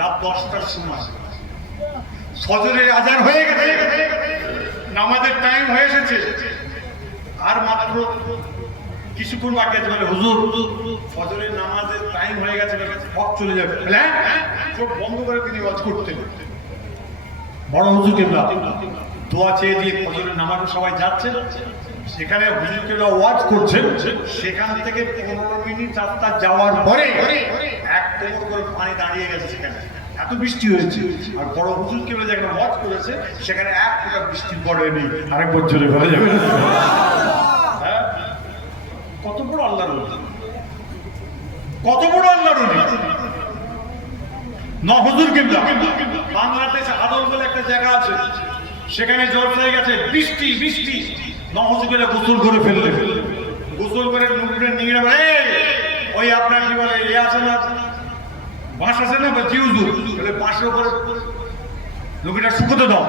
রাত 10টার সময়। ফজরের আজান হয়ে গেছে, নামাজের টাইম হয়ে এসেছে, আর মাত্র কিছুক্ষণ বাকি আছে। বলে হুজুর, ফজরের নামাজের টাইম হয়ে গেছে, হক চলে যাবে। হ্যাঁ, চোখ বন্ধ করে তিনি ওয়াজ করতেন। বড় হুজুর কেবলা দোয়া চেয়ে দিয়ে ফজরের নামাজে সবাই যাচ্ছে, সেখানে হুজুর কেবলা ওয়াজ করছেন। সেখান থেকে 15 মিনিট রাস্তা যাওয়ার পরে 1 কোমর করে পানি দাঁড়িয়ে গেছে সেখানে, এত বৃষ্টি হয়েছে। আর বড় হুজুর কেবলা যেখানে ওয়াজ করেছে সেখানে 1 ফোঁটা বৃষ্টি পড়েনি। আরেক বছরে বলা যাবে না। হ্যাঁ, কত বড় আল্লাহর ওলি, কত বড় আল্লাহর ওলি। হুজুর কেবলা বাংলাদেশে আদল বলে একটা জায়গা আছে, সেখানে জলসা হয়ে গেছে, বৃষ্টি বৃষ্টি। হুজুর কেবলা গোসল করে ফেললে, গোসল করে নুপুরে নিয়ে ওই আপনার কি বলে ইয়ে আছে না, বাঁশ আছে না, জিউজুর, বলে বাঁশের উপরে লোকটা শুকোতে দাও।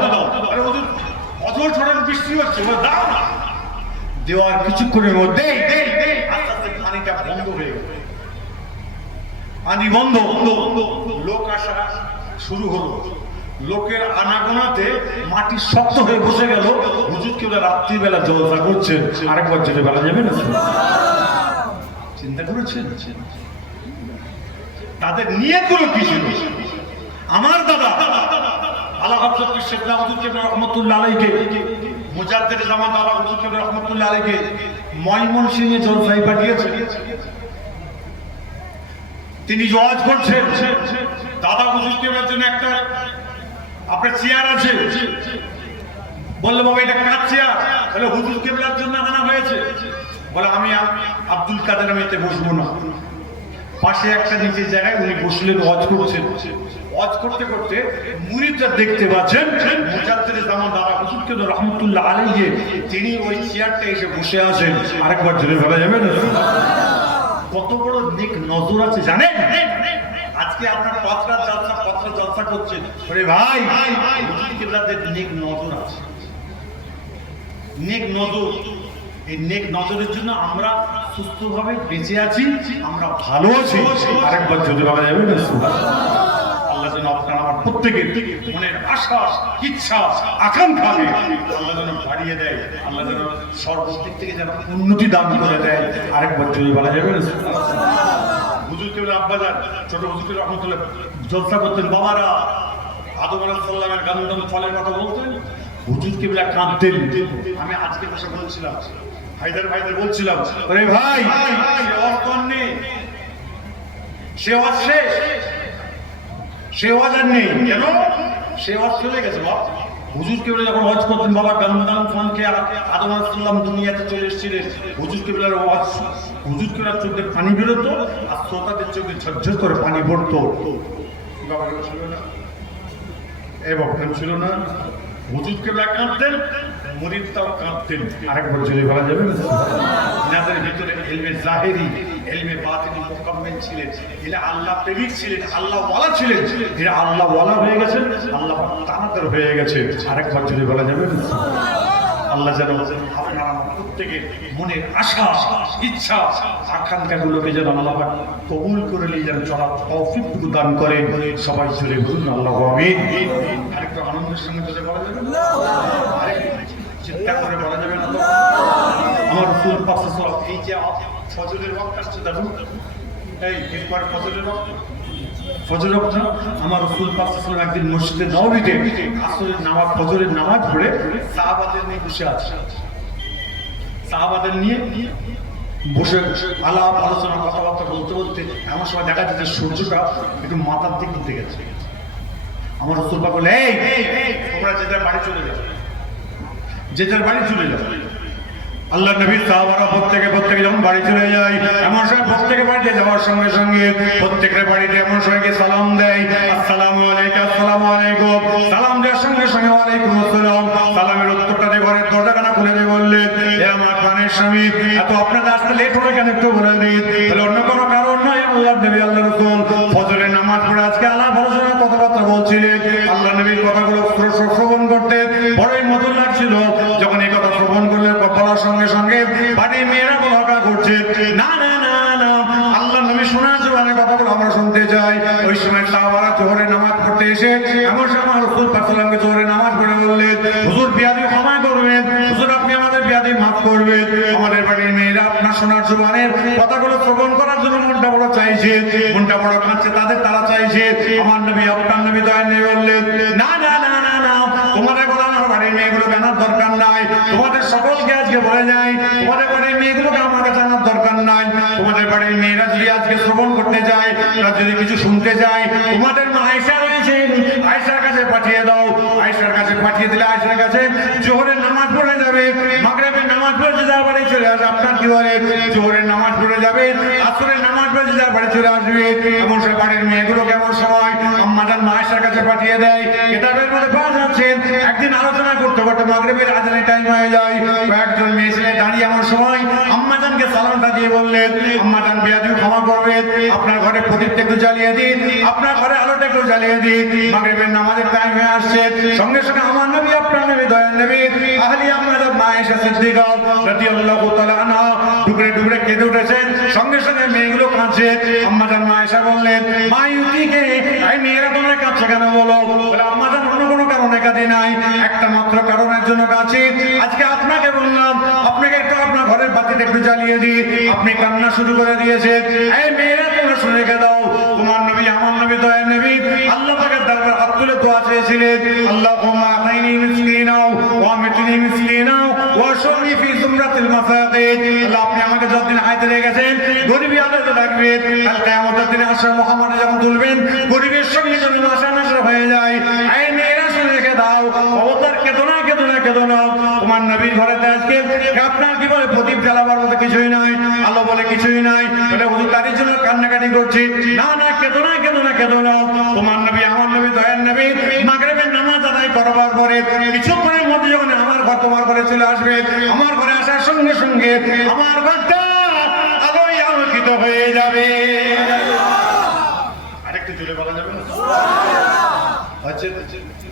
আরে ওদের অজর ছড়ানো বৃষ্টি হচ্ছে, বলে দাও না। দেওয়ার কিছুক্ষণের মধ্যে আস্তে আস্তে পানিটা বন্ধ হয়ে গেল, পানি বন্ধ, লোক আসা শুরু হলো। লোকের আনাগোনাতে মাটি শক্ত হয়ে বসে গেল। হুজুর কেবল রাত্রিবেলা জলসা করছেন, আরেকবার যেতে বেলা যাবে না। চিন্তা করেছেন তাদের নিয়তগুলো কি ছিল? আমার দাদা আলা হযরত শেখ হুজুর কেবল রহমাতুল্লাহ আলাইহি, মুজাদ্দিদ জামান আলা হুজুর কেবল রহমাতুল্লাহ আলাইহি ময়মনসিংহে জলসায় পাঠিয়েছেন। তিনি ওয়াজ করছেন, দাদা হুজুর কেবলের জন্য একটা আপনার চেয়ার আছে। বললো বাবা এটা কার চেয়ার? বলে হুজুর কেবলার জন্য আনা হয়েছে। বলে আমি আব্দুল কাদের, আমি এতে বসবো না। পাশে একটা নিচের জায়গায় উনি বসলেন, ওয়াজ করছেন। ওয়াজ করতে করতে মুরিদরা দেখতে পাচ্ছেন মুজাদ্দিদ জামান দাদা হুজুর কেবল রহমাতুল্লাহ আলাইহি তিনি ওই চেয়ারটা এসে বসে আছেন। আরেকবার জোরে বলা যাবে না? কত বড় নেক নজর আছে জানেন? আজকে আপনার পত্রা জলসা করছেন, ওরে ভাই হুজুর কেবলাদের নেক নজর আছে, নেক নজর। এই নেক নজরের জন্য আমরা সুস্থভাবে বেঁচে আছি, আমরা ভালো আছি। আরেকবার যদি বলা যাবে না? আল্লাহ যেন আপনার আমার প্রত্যেকের মনের আশা, ইচ্ছা, আকাঙ্ক্ষা আল্লাহ যেন বাড়িয়ে দেয়, আল্লাহ যেন সর্বদিক থেকে যেন উন্নতি দান করে দেয়। আরেকবার যদি বলা যাবে না? হুজুর কেবল আব্বাজান ছোট হুজুর কেবল রহমাতুল্লাহ জলসা করতেন। বাবারা আদম আলাইহিস সালামের গান্ধম ফলের কথা বলতেন, হুজুর কেবল কাঁদতেন। আমি আজকে বসে বলছিলাম, ভাইদের বলছিলাম, আরে ভাই সে অর্থন নেই, সে ওয়াজ শেষ, সে ওয়াজ আর নেই। কেন? সে ওয়াজ চলে গেছে। বাবা হুজুর কেবল যখন ওয়াজ করতেন, বাবা গান্ধম ফলকে আদম আলাইহিস সালাম দুনিয়াতে চলে এসেছিলেন, হুজুর কেবলের ওয়াজ, হুজুর কেবলের চোখে পানি বেরোতো আর শ্রোতাদের চোখে ঝরঝর করে পানি পড়তো। বাবা ছিল না, এবং ছিল না। হুজুর কেবল কাঁদতেন, মুরিদরাও কাঁদতেন। আরেকবার চলে বলা যাবে না? যাদের ভিতরে ইলমে জাহেরি, ইলমে বাতিনি মুকাম্মেল ছিলেন, এরা আল্লাহ প্রেমিক ছিলেন, আল্লাহ ওয়ালা ছিলেন, এরা আল্লাহ ওয়ালা হয়ে গেছেন, আল্লাহ তাআলার হয়ে গেছে। আরেকবার চলে বলা যাবে না? আল্লাহ যেন আপনারা প্রত্যেকের মনের আশা, ইচ্ছা, আকাঙ্ক্ষাগুলোকে যেন আল্লাহ কবুল করে নিয়ে যেন চলার তৌফিক দান করেন। সবাই জুড়ে বলুন আল্লাহু আমিন। আরেকটু আনন্দের সঙ্গে যদি বলা যাবে, আরেকটু চিন্তা করে বলা যাবে না? আমার রাসূল পাক সাল্লাল্লাহু আলাইহি ওয়াসাল্লাম এই যে ফজরের ওয়াক্ত আসছে, দেখুন এই একবার ফজরের ওয়াক্ত, ফজরের ওয়াক্ত আমার রাসূল পাক সাল্লাল্লাহু আলাইহি ওয়াসাল্লাম একদিন মসজিদে নববীতে আসরের নামাজ, ফজরের নামাজ পড়ে সাহাবাদের নিয়ে বসে আছে। সাহাবাদের নিয়ে বসে আলাপ আলোচনা কথাবার্তা বলতে বলতে এমন সময় দেখা যাচ্ছে সূর্যটা একটু মাথার দিকে উঠে গেছে। আমার রাসূল পাক বলে, এই তোমরা যে যার বাড়ি চলে যাও, যে যার বাড়ি চলে যাও। আল্লাহ নবীর সাহাবারা প্রত্যেকে যখন বাড়ি চলে যায়, এমন সময় প্রত্যেকে বাড়িতে যাওয়ার সঙ্গে সঙ্গে প্রত্যেকের বাড়িতে এমন সঙ্গে সালাম দেয়, আসসালামু আলাইকুম, আসসালামু আলাইকুম। সালাম দেওয়ার সঙ্গে সঙ্গে ওয়ালাইকুম আসসালাম। সালামের উত্তরটা দিয়ে ঘরের দরজাখানা খুলে দিয়ে বললেন, হে আমার প্রাণের স্বামী, এত আপনাদের আসতে লেট হলে কেন একটু বলে দিন। তাহলে অন্য কোনো কারণ নয়, আল্লাহ নবী, আল্লাহ রাসূল ফজরের নামাজ পড়ে আজকে আলাপ আলোচনা কথাবার্তা বলছিলেন। আল্লাহ নবীর কথাগুলো শ্রবণ করতে বড়ই মধুর লাগছিল। যখন এই কথা শ্রবণ করলে বলার সঙ্গে সঙ্গে বাড়ির মেয়েরা বকা করছে, না না না না, আল্লাহ নবী শোনার জন্য কথাগুলো আমরা শুনতে চাই। ওই সময় সাহাবারা জোহরের নামাজ পড়তে এসে এমন সময় রাসূল পাক সাল্লাল্লাহু আলাইহি ওয়াসাল্লামকে জোহরের নামাজ পড়ে বললেন, হুজুর বিয়াদি ক্ষমা করবেন, হুজুর আপনি আমাদের বিয়াদি মাফ করবেন। আমাদের বাড়ির মেয়েরা আপনার শোনার জবানের কথাগুলো শ্রবণ করার জন্য মনটা বড় চাইছে, মনটা বড় কাঁদছে, তারা চাইছে। আমার নবী, আপনার নবী দয়া নিয়ে বললেন, না না না না না, তোমাদের কথা আমার বাড়ির মেয়েগুলো জানার দরকার নাই। তোমাদের সকলকে আজকে বলে যায়, তোমাদের বাড়ির মেয়েগুলোকে আমাকে জানার দরকার নাই। তোমাদের বাড়ির মেয়েরা যদি আজকে শ্রবণ করতে যায়, তারা যদি কিছু শুনতে যায়, তোমাদের মা আয়েশা রয়েছেন, আয়েশার কাছে পাঠিয়ে দাও। আয়েশার কাছে পাঠিয়ে দিলে আয়েশার কাছে জোহরের নামাজ পড়ে যাবে, মাগরিবের নামাজ পড়ে যার বাড়ি চলে আসবে। আপনার কি বলে, জোহরের নামাজ পড়ে যাবে, আসরের নামাজ পড়ে যার বাড়ি চলে আসবে। এমন সব বাড়ির মেয়েগুলো কেমন সময় আম্মাজান মায়েশার কাছে পাঠিয়ে দেয়। কিতাবের মধ্যে পাওয়া যাচ্ছে একদিন আলোচনা করতে করতে মাগরিবের আজানের টাইম হয়ে যায়। কয়েকজন মেয়ে ছেলে দাঁড়িয়ে এমন সময় আম্মাজানকে সালামটা দিয়ে বললেন, আম্মাজান বিয়াদু ক্ষমা করবেন, আপনার ঘরে প্রদীপটা একটু জ্বালিয়ে দিন, আপনার ঘরে আলোটা একটু জ্বালিয়ে দিন, মাগরিবের নামাজের টাইম হয়ে আসছে। সঙ্গে সঙ্গে আমার নবী, আপনার নবী, দয়াল নবী আহলি আম্মাজান মায়েশা সিদ্দিকা রাদিয়াল্লাহু তাআলা আনহা টুকরে টুকরে কেঁদে উঠেছেন। সঙ্গে সঙ্গে মেয়েগুলো কাঁদছে। আম্মাজান মায়েশা বললেন, মা ইউতিকে, এই মেয়েরা তোমরা কাঁদছো কেন বলো? বলে আম্মাজান অন্য কোনো কারণে কাঁদে নাই, একটা মাত্র কারণের জন্য কাঁদছি। আজকে আপনাকে বললাম আপনাকে একটু আপনার ঘরের বাতিটা একটু জ্বালিয়ে দিই, আপনি কান্না শুরু করে দিয়েছেন। এই মেয়েরা তোমরা শুনে রেখে দাও, তোমার নবী, আমার নবী, দয়াল নবী আল্লাহ পাকের দরবারে হাত তুলে দোয়া চেয়েছিলেন, আল্লাহুম্মা আতিনি মিসকিনা ওয়া আমিতনি মিসকিনা ওয়া শুরনি ফি জুমরাতিল মাসাকিন। আল্লাহ আপনি আমাকে যতদিন হায়াতে রেখেছেন গরিবী আদায় রাখবেন, কাল কিয়ামতের দিনে আসর মুহাম্মদ যখন তুলবেন গরিবের সঙ্গে যেন আশা নাশা হয়ে যায়। এই মেয়েরা শুনে রেখে দাও, অবতার কেঁদো না, কেঁদো না, কেঁদো না। তোমার নবীর ঘরেতে আজকে আপনার কি বলে প্রদীপ জ্বালাবার মতো কিছুই নাই, আলো বলে কিছুই নাই, বলে হুজুর তারই জন্য কান্নাকাটি করছি। না না, কেঁদো না, কেঁদো না, কেঁদো না। তোমার নবী, আমার নবী, দয়াল নবী মাগরিবের নামাজ আদায় করবার পরে কিছুক্ষণের মধ্যে যখন আমার ঘর তোমার ঘরে চলে আসবে, আমার ঘরে আসার সঙ্গে সঙ্গে আমার ঘরটা আলোয় আলোকিত হয়ে যাবে। আরেকটু জোরে বলা যাবে না? আচ্ছা,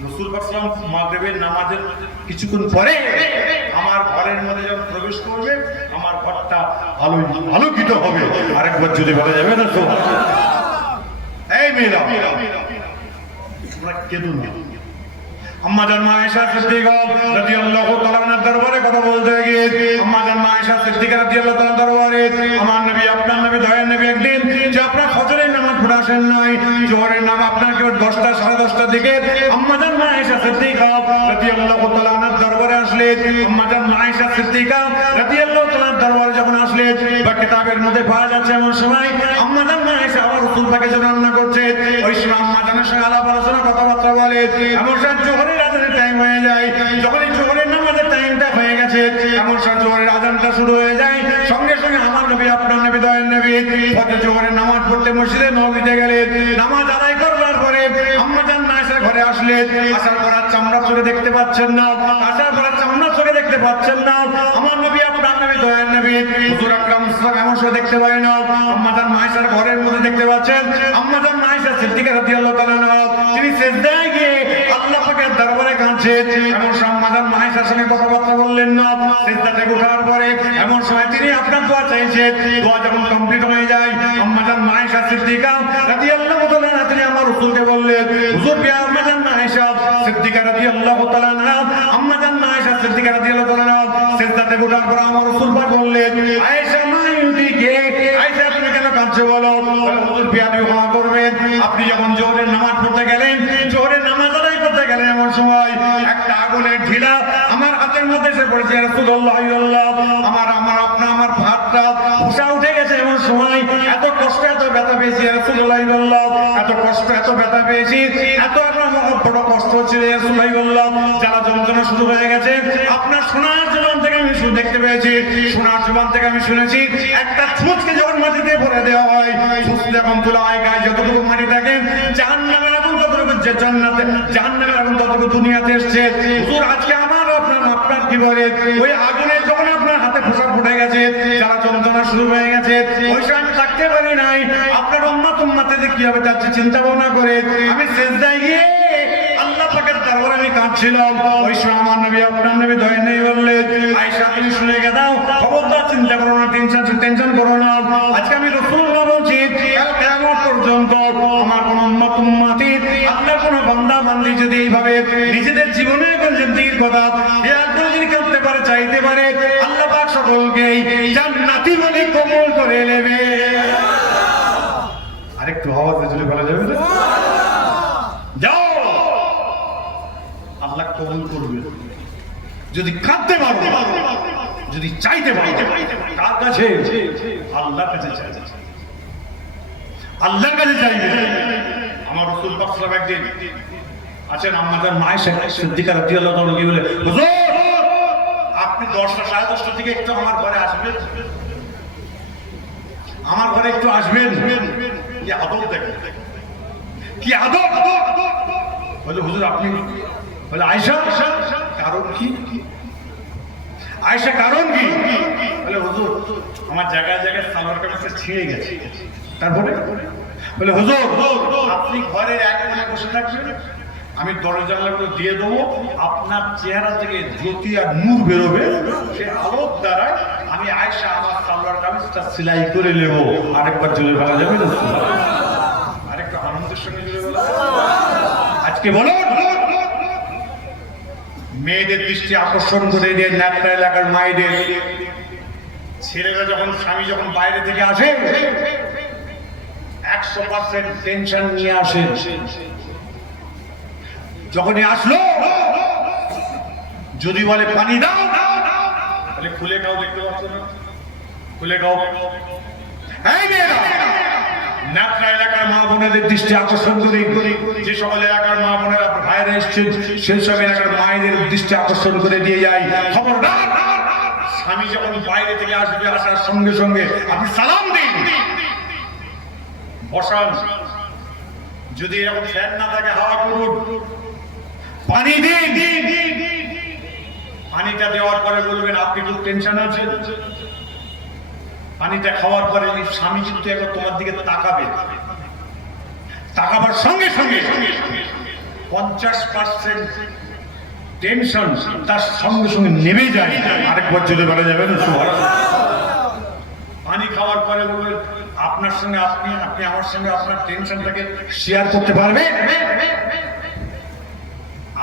রাসূল পাক সাল্লাল্লাহু আলাইহি ওয়াসাল্লাম মাগরিবের নামাজের কিছুক্ষণ পরে আমার ঘরের মধ্যে যখন প্রবেশ করবে আমার ঘরটা আলোয় আলোকিত হবে। আরেকবার জোরে বলা যাবে না? তো এই মেয়েরা তোমরা কেঁদো না। আম্মাজান মায়েশা সিদ্দিকা রাদিয়াল্লাহু তাআলা আনহার দরবারে কথা বলতে গিয়ে আম্মাজান মায়েশা সিদ্দিকা রাদিয়াল্লাহু তাআলা দরবারে আমার নবী, আপনার নবী, দয়াল নবী একদিন যে আপনার ফজরের নামাজ পড়ে আসেন নাই, জোহরের নামাজ আপনার কেউ 10টা সাড়ে 10টার দিকে আম্মাজান মায়েশা সিদ্দিকা রাদিয়াল্লাহু তাআলা আনহার দরবারে আসলেন। আম্মাজান মায়েশা সিদ্দিকা রাদিয়াল্লাহু তাআলা দরবারে যখন আসলেন, বা কিতাবের মধ্যে পাওয়া যাচ্ছে এমন সময় আম্মাজান মায়েশা আমার রাসূল পাকের জন্য রান্না করছে। ওই সময় আম্মাজানের সঙ্গে আলাপ আলোচনা কথাবার্তা বলে। এমন সময় জোহরের আজানের টাইম হয়ে যায়। যখনই জোহরের নামাজের টাইমটা হয়ে গেছে এমন সময় জোহরের আজানটা শুরু হয়ে যায়। সঙ্গে সঙ্গে আমার নবী, আপনার নবী, দয়াল নবী ফজর জোহরের নামাজ পড়তে মসজিদে নববীতে গেলেন। নামাজ আদায় করবার পরে আম্মাজান মায়েশার ঘরে আসলেন। আসার পর আর চামড়া চোখে দেখতে পাচ্ছেন না, আসার পর আর চামড়া চোখে দেখতে পাচ্ছেন না। আমার নবী, আপনার নবী, দয়াল নবী হুজুর আকরাম সাল্লাল্লাহু এমন সময় দেখতে পায় না। আম্মাজান মায়েশার ঘরের মধ্যে দেখতে পাচ্ছেন আম্মাজান মায়েশা সিদ্দিকা রাদিয়াল্লাহু তাআলা আনহা তিনি সিজদায় গিয়ে আল্লাহ পাকের দরবারে কাঁদছেন। এমন সময় আম্মাজান মায়েশার সঙ্গে কথাবার্তা বললেন না। সিজদা থেকে ওঠার পরে এমন সময় তিনি আপনার দোয়া চাইছেন। দোয়া যখন কমপ্লিট হয়ে যায় আম্মাজান মায়েশা সিদ্দিকা রাদিয়াল্লাহু তাআলা আনহা তিনি আমার রাসূলকে বললেন, হুজুর বিয়া আম্মাজান মায়েশা সিদ্দিকা রাদিয়াল্লাহু তাআলা আনহা, আম্মাজান মায়েশা সিদ্দিকা রাদিয়াল্লাহু তাআলা আনহা সিজদা থেকে ওঠার পর আমার রাসূল পাক বললেন, আয়েশা মাইউদিকে, আয়েশা তুমি কেন কাঁদছো বলো? হুজুর বিয়া ক্ষমা করবেন, আপনি যখন জোহরের নামাজ পড়তে গেলেন, জোহরের নামাজ আদায় করতে গেলেন এমন সময় একটা আগুনের ঢিলা আমার হাতের মধ্যে এসে পড়েছে। রাসূলুল্লাহ আমার ভাতটা ফুসা উঠে গেছে। এমন সময় এত কষ্ট, এত ব্যথা পেয়েছি রাসূলুল্লাহ, এত কষ্ট, এত ব্যথা পেয়েছি, এত বড় কষ্ট হচ্ছে রাসূলুল্লাহ, জ্বালা যন্ত্রণা শুরু হয়ে গেছে। আপনার সোনার জীবন থেকে আমি দেখতে পেয়েছি, সোনার জীবন থেকে আমি শুনেছি একটা ছুঁচকে যখন মাটিতে ভরে দেওয়া হয়, ছুঁচ যখন তোলা হয় গায়ে যতটুকু মাটি থাকে জাহান্নামের আগুন ততটুকু জান্নাতে, জাহান্নামের আগুন ততটুকু দুনিয়াতে এসেছে। হুজুর আজকে আমার আপনার কি বলে ওই আগুনে যখন আপনার হাতে ফোঁসা ফুটে গেছে, যারা যন্ত্রণা শুরু হয়ে গেছে, ওই সময় আমি থাকতে পারি নাই। আপনার উম্মতে কি হবে যাচ্ছে চিন্তা ভাবনা করে আমি সিজদায় গিয়ে আল্লাহ পাকের দরবারে আমি কাঁদছিলাম। ওই সময় আমার নবী, আপনার নবী দয়াল নবী বললেন, আয়েশা তুমি শুনে দাও, খবরদার চিন্তা করো না, টেনশন করো না। আজকে আমি রাসূলুল্লাহ বলছি কাল কিয়ামত পর্যন্ত আমার কোন উম্মতি, আপনার কোন বান্দা বান্দি যদি এইভাবে নিজেদের জীবনে জিন্দেগির কথা খেয়াল করে যদি করতে পারে, চাইতে পারে, আল্লাহ পাক সকলকে জান্নাতি বলে কবুল করে নেবে। আরেকটু আওয়াজে যদি বলা যাবে না? যাও, আল্লাহ কবুল করবে যদি কাঁদতে পারো, যদি চাইতে পারো। কার কাছে? আল্লাহর কাছে চাইবে, আল্লাহর কাছে চাইবে। আমার রাসূল পাক সাল্লাল্লাহু আলাইহি ওয়াসাল্লাম একদিন আছেন, আম্মাজান মায়েশা সিদ্দিকা রাদিয়াল্লাহু তাআলা কি বলে, হুজুর আপনি 10টা সাড়ে 10টার দিকে একটু আমার ঘরে আসবেন, আমার ঘরে একটু আসবেন। কি আদব দেখেন, কি আদব। বলে হুজুর আপনি, বলে আয়েশা কারণ কি? আয়েশা কারণ কি? বলে হুজুর আমার জায়গায় জায়গায় সালোয়ার কামিজটা ছিঁড়ে গেছে। তারপরে বলে হুজুর আপনি ঘরে এক কোণে বসে থাকবেন, আমি দরজা জানলাগুলো দিয়ে দেবো, আপনার চেহারা থেকে জ্যোতি আর নূর বেরোবে, সে আলোক দ্বারা আমি আয়েশা আমার সালোয়ার কামিজটা সেলাই করে নেবো। আরেকবার জোরে বলা যাবে না? আরেকটা আনন্দের সঙ্গে জোরে বলা। আজকে বলো মেয়েদের দৃষ্টি আকর্ষণ করে দিয়ে ন্যাকড়া এলাকার মায়েদের, ছেলেরা যখন স্বামী যখন বাইরে থেকে আসে 100% টেনশন নিয়ে আসে। যখনই আসলো যদি বলে পানি দাও, বলে খুলে খাও, দেখতে পাচ্ছ না, খুলে খাও। এই মেয়েরা ন্যাকড়া এলাকার মা বোনেদের দৃষ্টি আকর্ষণ করে, যে সকল এলাকার মা বোনেরা বাইরে এসছেন সেই সব এলাকার মায়েদের দৃষ্টি আকর্ষণ করে দিয়ে যায়। খবরদার স্বামী যখন বাইরে থেকে আসবে, আসার সঙ্গে সঙ্গে আপনি সালাম দিন, বসান, যদি এরকম ফ্যান না থাকে হাওয়া করুন, পানি দিন। পানিটা দেওয়ার পরে বলবেন আপনি খুব টেনশন আছেন। পানিটা খাওয়ার পরে স্বামী কিন্তু একবার তোমার দিকে তাকাবে, তাকাবার সঙ্গে সঙ্গে 50% টেনশন তার সঙ্গে সঙ্গে নেমে যায়। আরেকবার যদি বলা যাবে না? পানি খাওয়ার পরে বলবেন আপনার সঙ্গে আপনি আমার সঙ্গে আপনার টেনশনটাকে শেয়ার করতে পারবেন।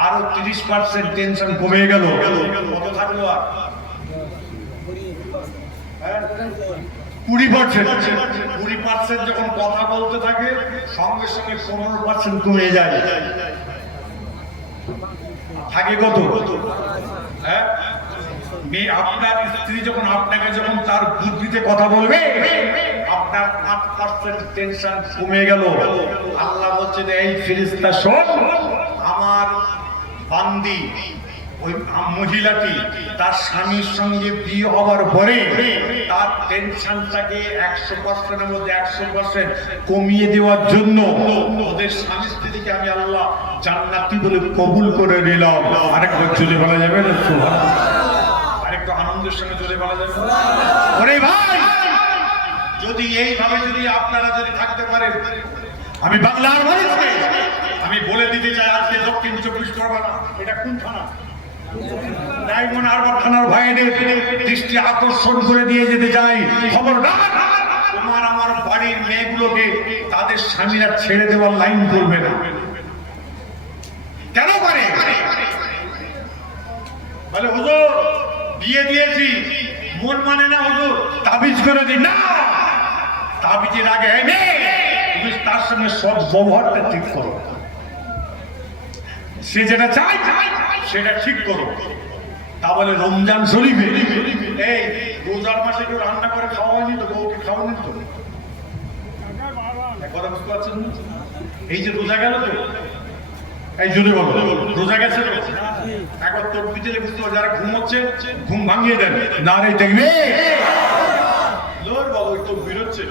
আরো 30% টেনশন কমে গেল, কত থাকলো? আর 20% যখন কথা বলতে থাকে সঙ্গে সঙ্গে 15% কমে যায়, থাকে কত? হ্যাঁ, আপনার স্ত্রী যখন আপনাকে যখন তার বুদ্ধিতে কথা বলবে আপনার 5% টেনশন কমে গেল। আল্লাহ বলছেন এই ফেরেশতা শোন, আমার বান্দি ওই মহিলাটি তার স্বামীর সঙ্গে বিয়ে হওয়ার পরে তার টেনশনটাকে 100%-এর মধ্যে 100% কমিয়ে দেওয়ার জন্য ওদের স্বামী স্ত্রীকে আমি আল্লাহ জান্নাতি বলে কবুল করে নিলাম। আরেকবার চলে বলা যাবে না? আরেকটু আনন্দের সঙ্গে চলে বলা যাবে? ওরে ভাই, যদি এইভাবে যদি আপনারা যদি থাকতে পারেন, আমি বাংলার মানুষকে আমি বলে দিতে চাই, আজকে দক্ষিণ 24 পরগনা, এটা কোন থানা? ডায়মন্ড হারবার থানার ভাইদের দৃষ্টি আকর্ষণ করে দিয়ে যেতে চাই, খবরদার তোমার আমার বাড়ির মেয়েগুলোকে তাদের স্বামীরা ছেড়ে দেওয়ার লাইন করবে না। কেন করে? বলে হুজুর বিয়ে দিয়েছি, মন মানে না হুজুর, তাবিজ করে দিন। না, তাবিজের আগে তুমি তার সঙ্গে সব ব্যবহারটা ঠিক করো, সে যেটা চাই সেটা ঠিক করো। তা বলে রমজান শরীফে এই রোজার মাসে কেউ রান্না করে খাওয়া হয়নি তো? বউকে খাওয়ানি তো? কথা বুঝতে পারছেন? এই যে রোজা গেল তো, এই জন্য বলো রোজা গেছে তো, একবার তোর পিছনে বুঝতে পারো, যারা ঘুমোচ্ছে ঘুম ভাঙিয়ে দেন না রে, দেখবে লোর বাবু তো বেরোচ্ছে।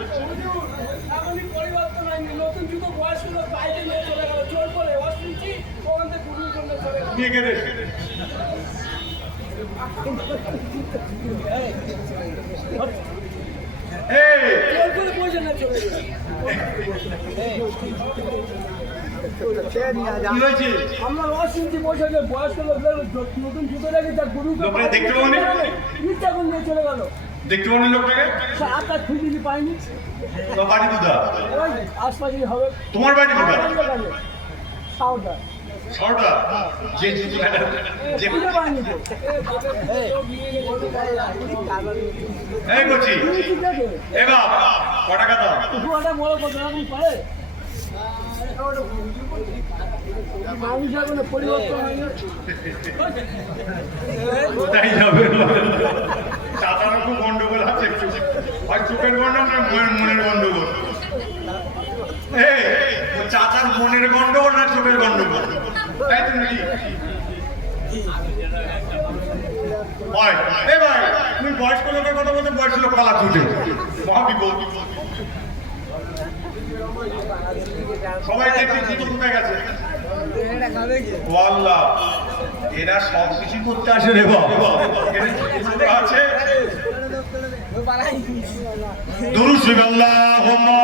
আমরা অশুনছি বসে বয়স্ক লোকদের নতুন জুতো রেখে তার গরু দেখতে পাবো চলে গেল। দেখতে পাবো লোকটাকে, আপনার খুঁজে পাইনি। বাড়ি কোথা? আশপাশে হবে। তোমার বাড়ি কোথা? সাউদা ছটা যে যে পাইনি তো। এই করছি এবার ক টাকা দাও? বড় কত রকম পারে মানুষ এখন পরিবর্তন হয়নি। কোথায় যাবে? চাচারও খুব গন্ডগোল আছে, হয় চোখের গন্ডগোল না মনের গন্ডগোল। চাচার মনের গন্ডগোল না চোখের গন্ডগোল, তাই তো নাকি? ভাই এ ভাই তুমি বয়স্ক লোকের কথা বলতে বয়স্ক লোক কালা ছুটে ভাবি বল, সবাই দেখছি জুতো কোথায় গেছে? ও আল্লাহ, এরা সব কিছু করতে আসে রে বাবা। এখানে ছোট আছে দুরূদ শরীফ আল্লাহুম্মা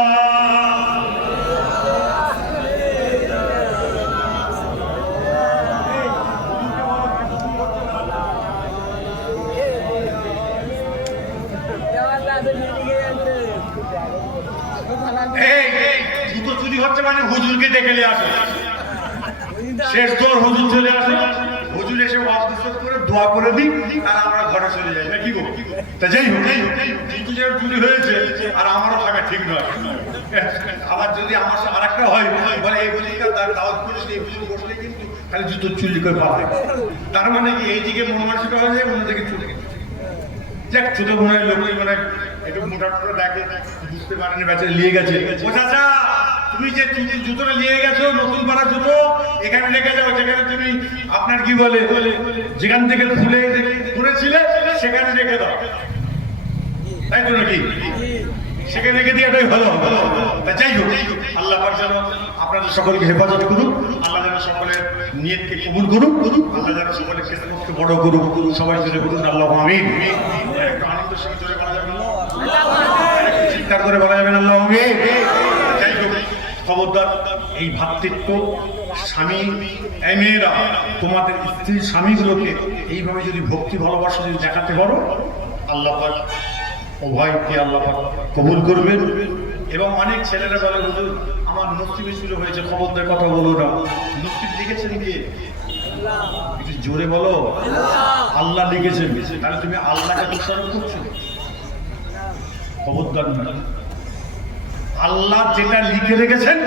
এই জুতো চুরি হচ্ছে মানে হুজুরকে ডেকে নিয়ে আসো। শেষ দৌড় হুজুর চলে আসে, হুজুর এসে ওয়াজ করে দোয়া করে দিই আর আমরা ঘরে চলে যাই না কি গো। তা যাই হোক জুতো যে চুরি হয়েছে আর আমারও থাকা ঠিক নয়। আবার যদি আমার সাথে আরেকটা হয় বলে এই হুজুরটা তার দাওয়াত করিস এই হুজুর বসলে কিন্তু খালি জুতো চুরি করে পাবে, তার মানে কি এইদিকে মন মানসিকতা হয়ে যায় অন্যদিকে চলে যাক। ছোট বোনের লোকই মানে একটু মোটা টোটা দেখে বুঝতে পারেনি বেচারা নিয়ে গেছে। ও চাচা, তুমি যে জুতোটা নিয়ে গেছো নতুন পাড়া জুতো, এখানে রেখে যাও যেখানে তুমি আপনার কি বলে যেখান থেকে খুলে করেছিলে সেখানে রেখে দাও, তাই তো নাকি? সেখানে রেখে দিয়ে এটাই ভালো। তা যাই হোক, আল্লাহ পাক যেন আপনাদের সকলকে হেফাজত করুন, আল্লাহ যেন সকলের নিয়তকে কবুল করুন, আল্লাহ যেন সকলের কিসমতকে বড় করুন, সবাই জোরে বলুন আল্লাহু আমিন। একটু আনন্দের সঙ্গে জোরে বলা যাবে না, চিৎকার করে বলা যাবে না আল্লাহু আমিন। যাই হোক, খবরদার এই ভ্রাতৃত্ব স্বামী এই মেয়েরা তোমাদের স্ত্রী স্বামীগুলোকে এইভাবে যদি ভক্তি ভালোবাসা যদি দেখাতে পারো, আল্লাহ পাক উভয়কে আল্লাহ পাক কবুল করবেন। এবং অনেক ছেলেরা বলে হুজুর আমার নসিবে ছিল হয়েছে, খবরদার কথা বলো না। নসিব লিখেছেন কে? একটু জোরে বলো। আল্লাহ লিখেছেন। তাহলে তুমি আল্লাহকে দোষারোপ করছো? খবরদার না। আল্লাহ যেটা লিখে রেখেছেন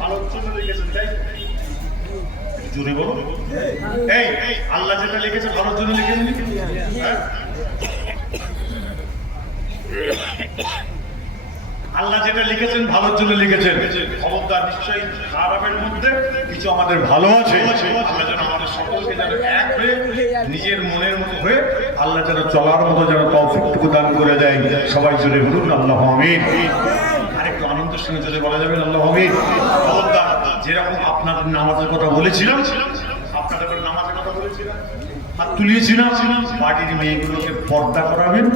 ভালোর জন্য লিখেছেন, তাই জোরে বলো। এই আল্লাহ যেটা লিখেছে ভালোর জন্য লিখে হ্যাঁ? আল্লাহ যেটা লিখেছেন ভালোর জন্য লিখেছেন। খবরদার, নিশ্চয়ই খারাপের মধ্যে কিছু আমাদের ভালো আছে। আল্লাহ যেন আমাদের সকলকে যেন এক হয়ে নিজের মনের মতো হয়ে আল্লাহ যেন চলার মতো যেন তৌফিকটুকু দান করে দেয়। সবাই জোরে বলুন আল্লাহু আমিন। আরেকটু আনন্দের সঙ্গে জোরে বলা যাবে আল্লাহু আমিন। খবরদার, যেরকম আপনাদের নামাজের কথা বলেছিলাম, আপনাদের নামাজের কথা বলেছিলাম, হাত তুলিয়েছিলাম, বাড়ির মেয়েগুলোকে পর্দা করাবেন,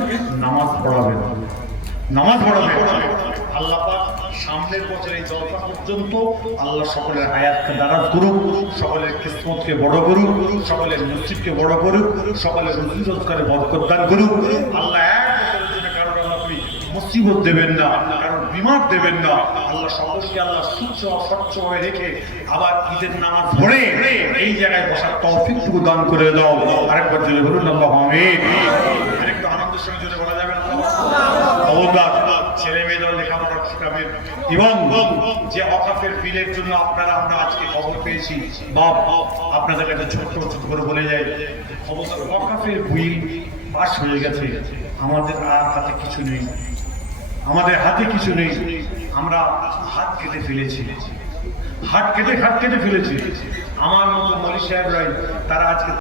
নামাজ পড়াবেন, নামাজ পড়াবেন। আল্লাহ পাক সামনের বছর এই জলসা পর্যন্ত আল্লাহ সকলের হায়াতকে দারাজ করুক, সকলের কিসমতকে বড় করুক, সকলের নসিবকে বড় করুক, সকলের রুজি রোজগারে বরকত দান করুক। আল্লাহ এক বছরের জন্য কারোর আল্লাহ মুসিবত দেবেন না, কারণ বিমার দেবেন না। আল্লাহ সকলকে আল্লাহ সুস্থ স্বচ্ছভাবে রেখে আবার ঈদের নামাজ পড়ে এই জায়গায় বসার তৌফিকটুকু দান করে দাও। আরেকবার জোরে বলুন আল্লাহু আমিন। আরেকটু আনন্দের সঙ্গে জোরে বলা যাবে না? খবরদার, ছেলে মেয়েদের লেখাপড়া শিখাবেন। এবং যে অকাফের বিলের জন্য আমরা আজকে খবর পেয়েছি, বাপ আপনাদের কাছে ছোট্ট ছোট করে বলে যায়, খবরদার অকাফের বিল পাস হয়ে গেছে, আমাদের আর হাতে কিছু নেই, আমাদের হাতে কিছু নেই। আমরা হাত কেটে ফেলেছি, হাত কেটে ফেলেছি। আমার মতো মলি সাহেবরাই তারা আজকে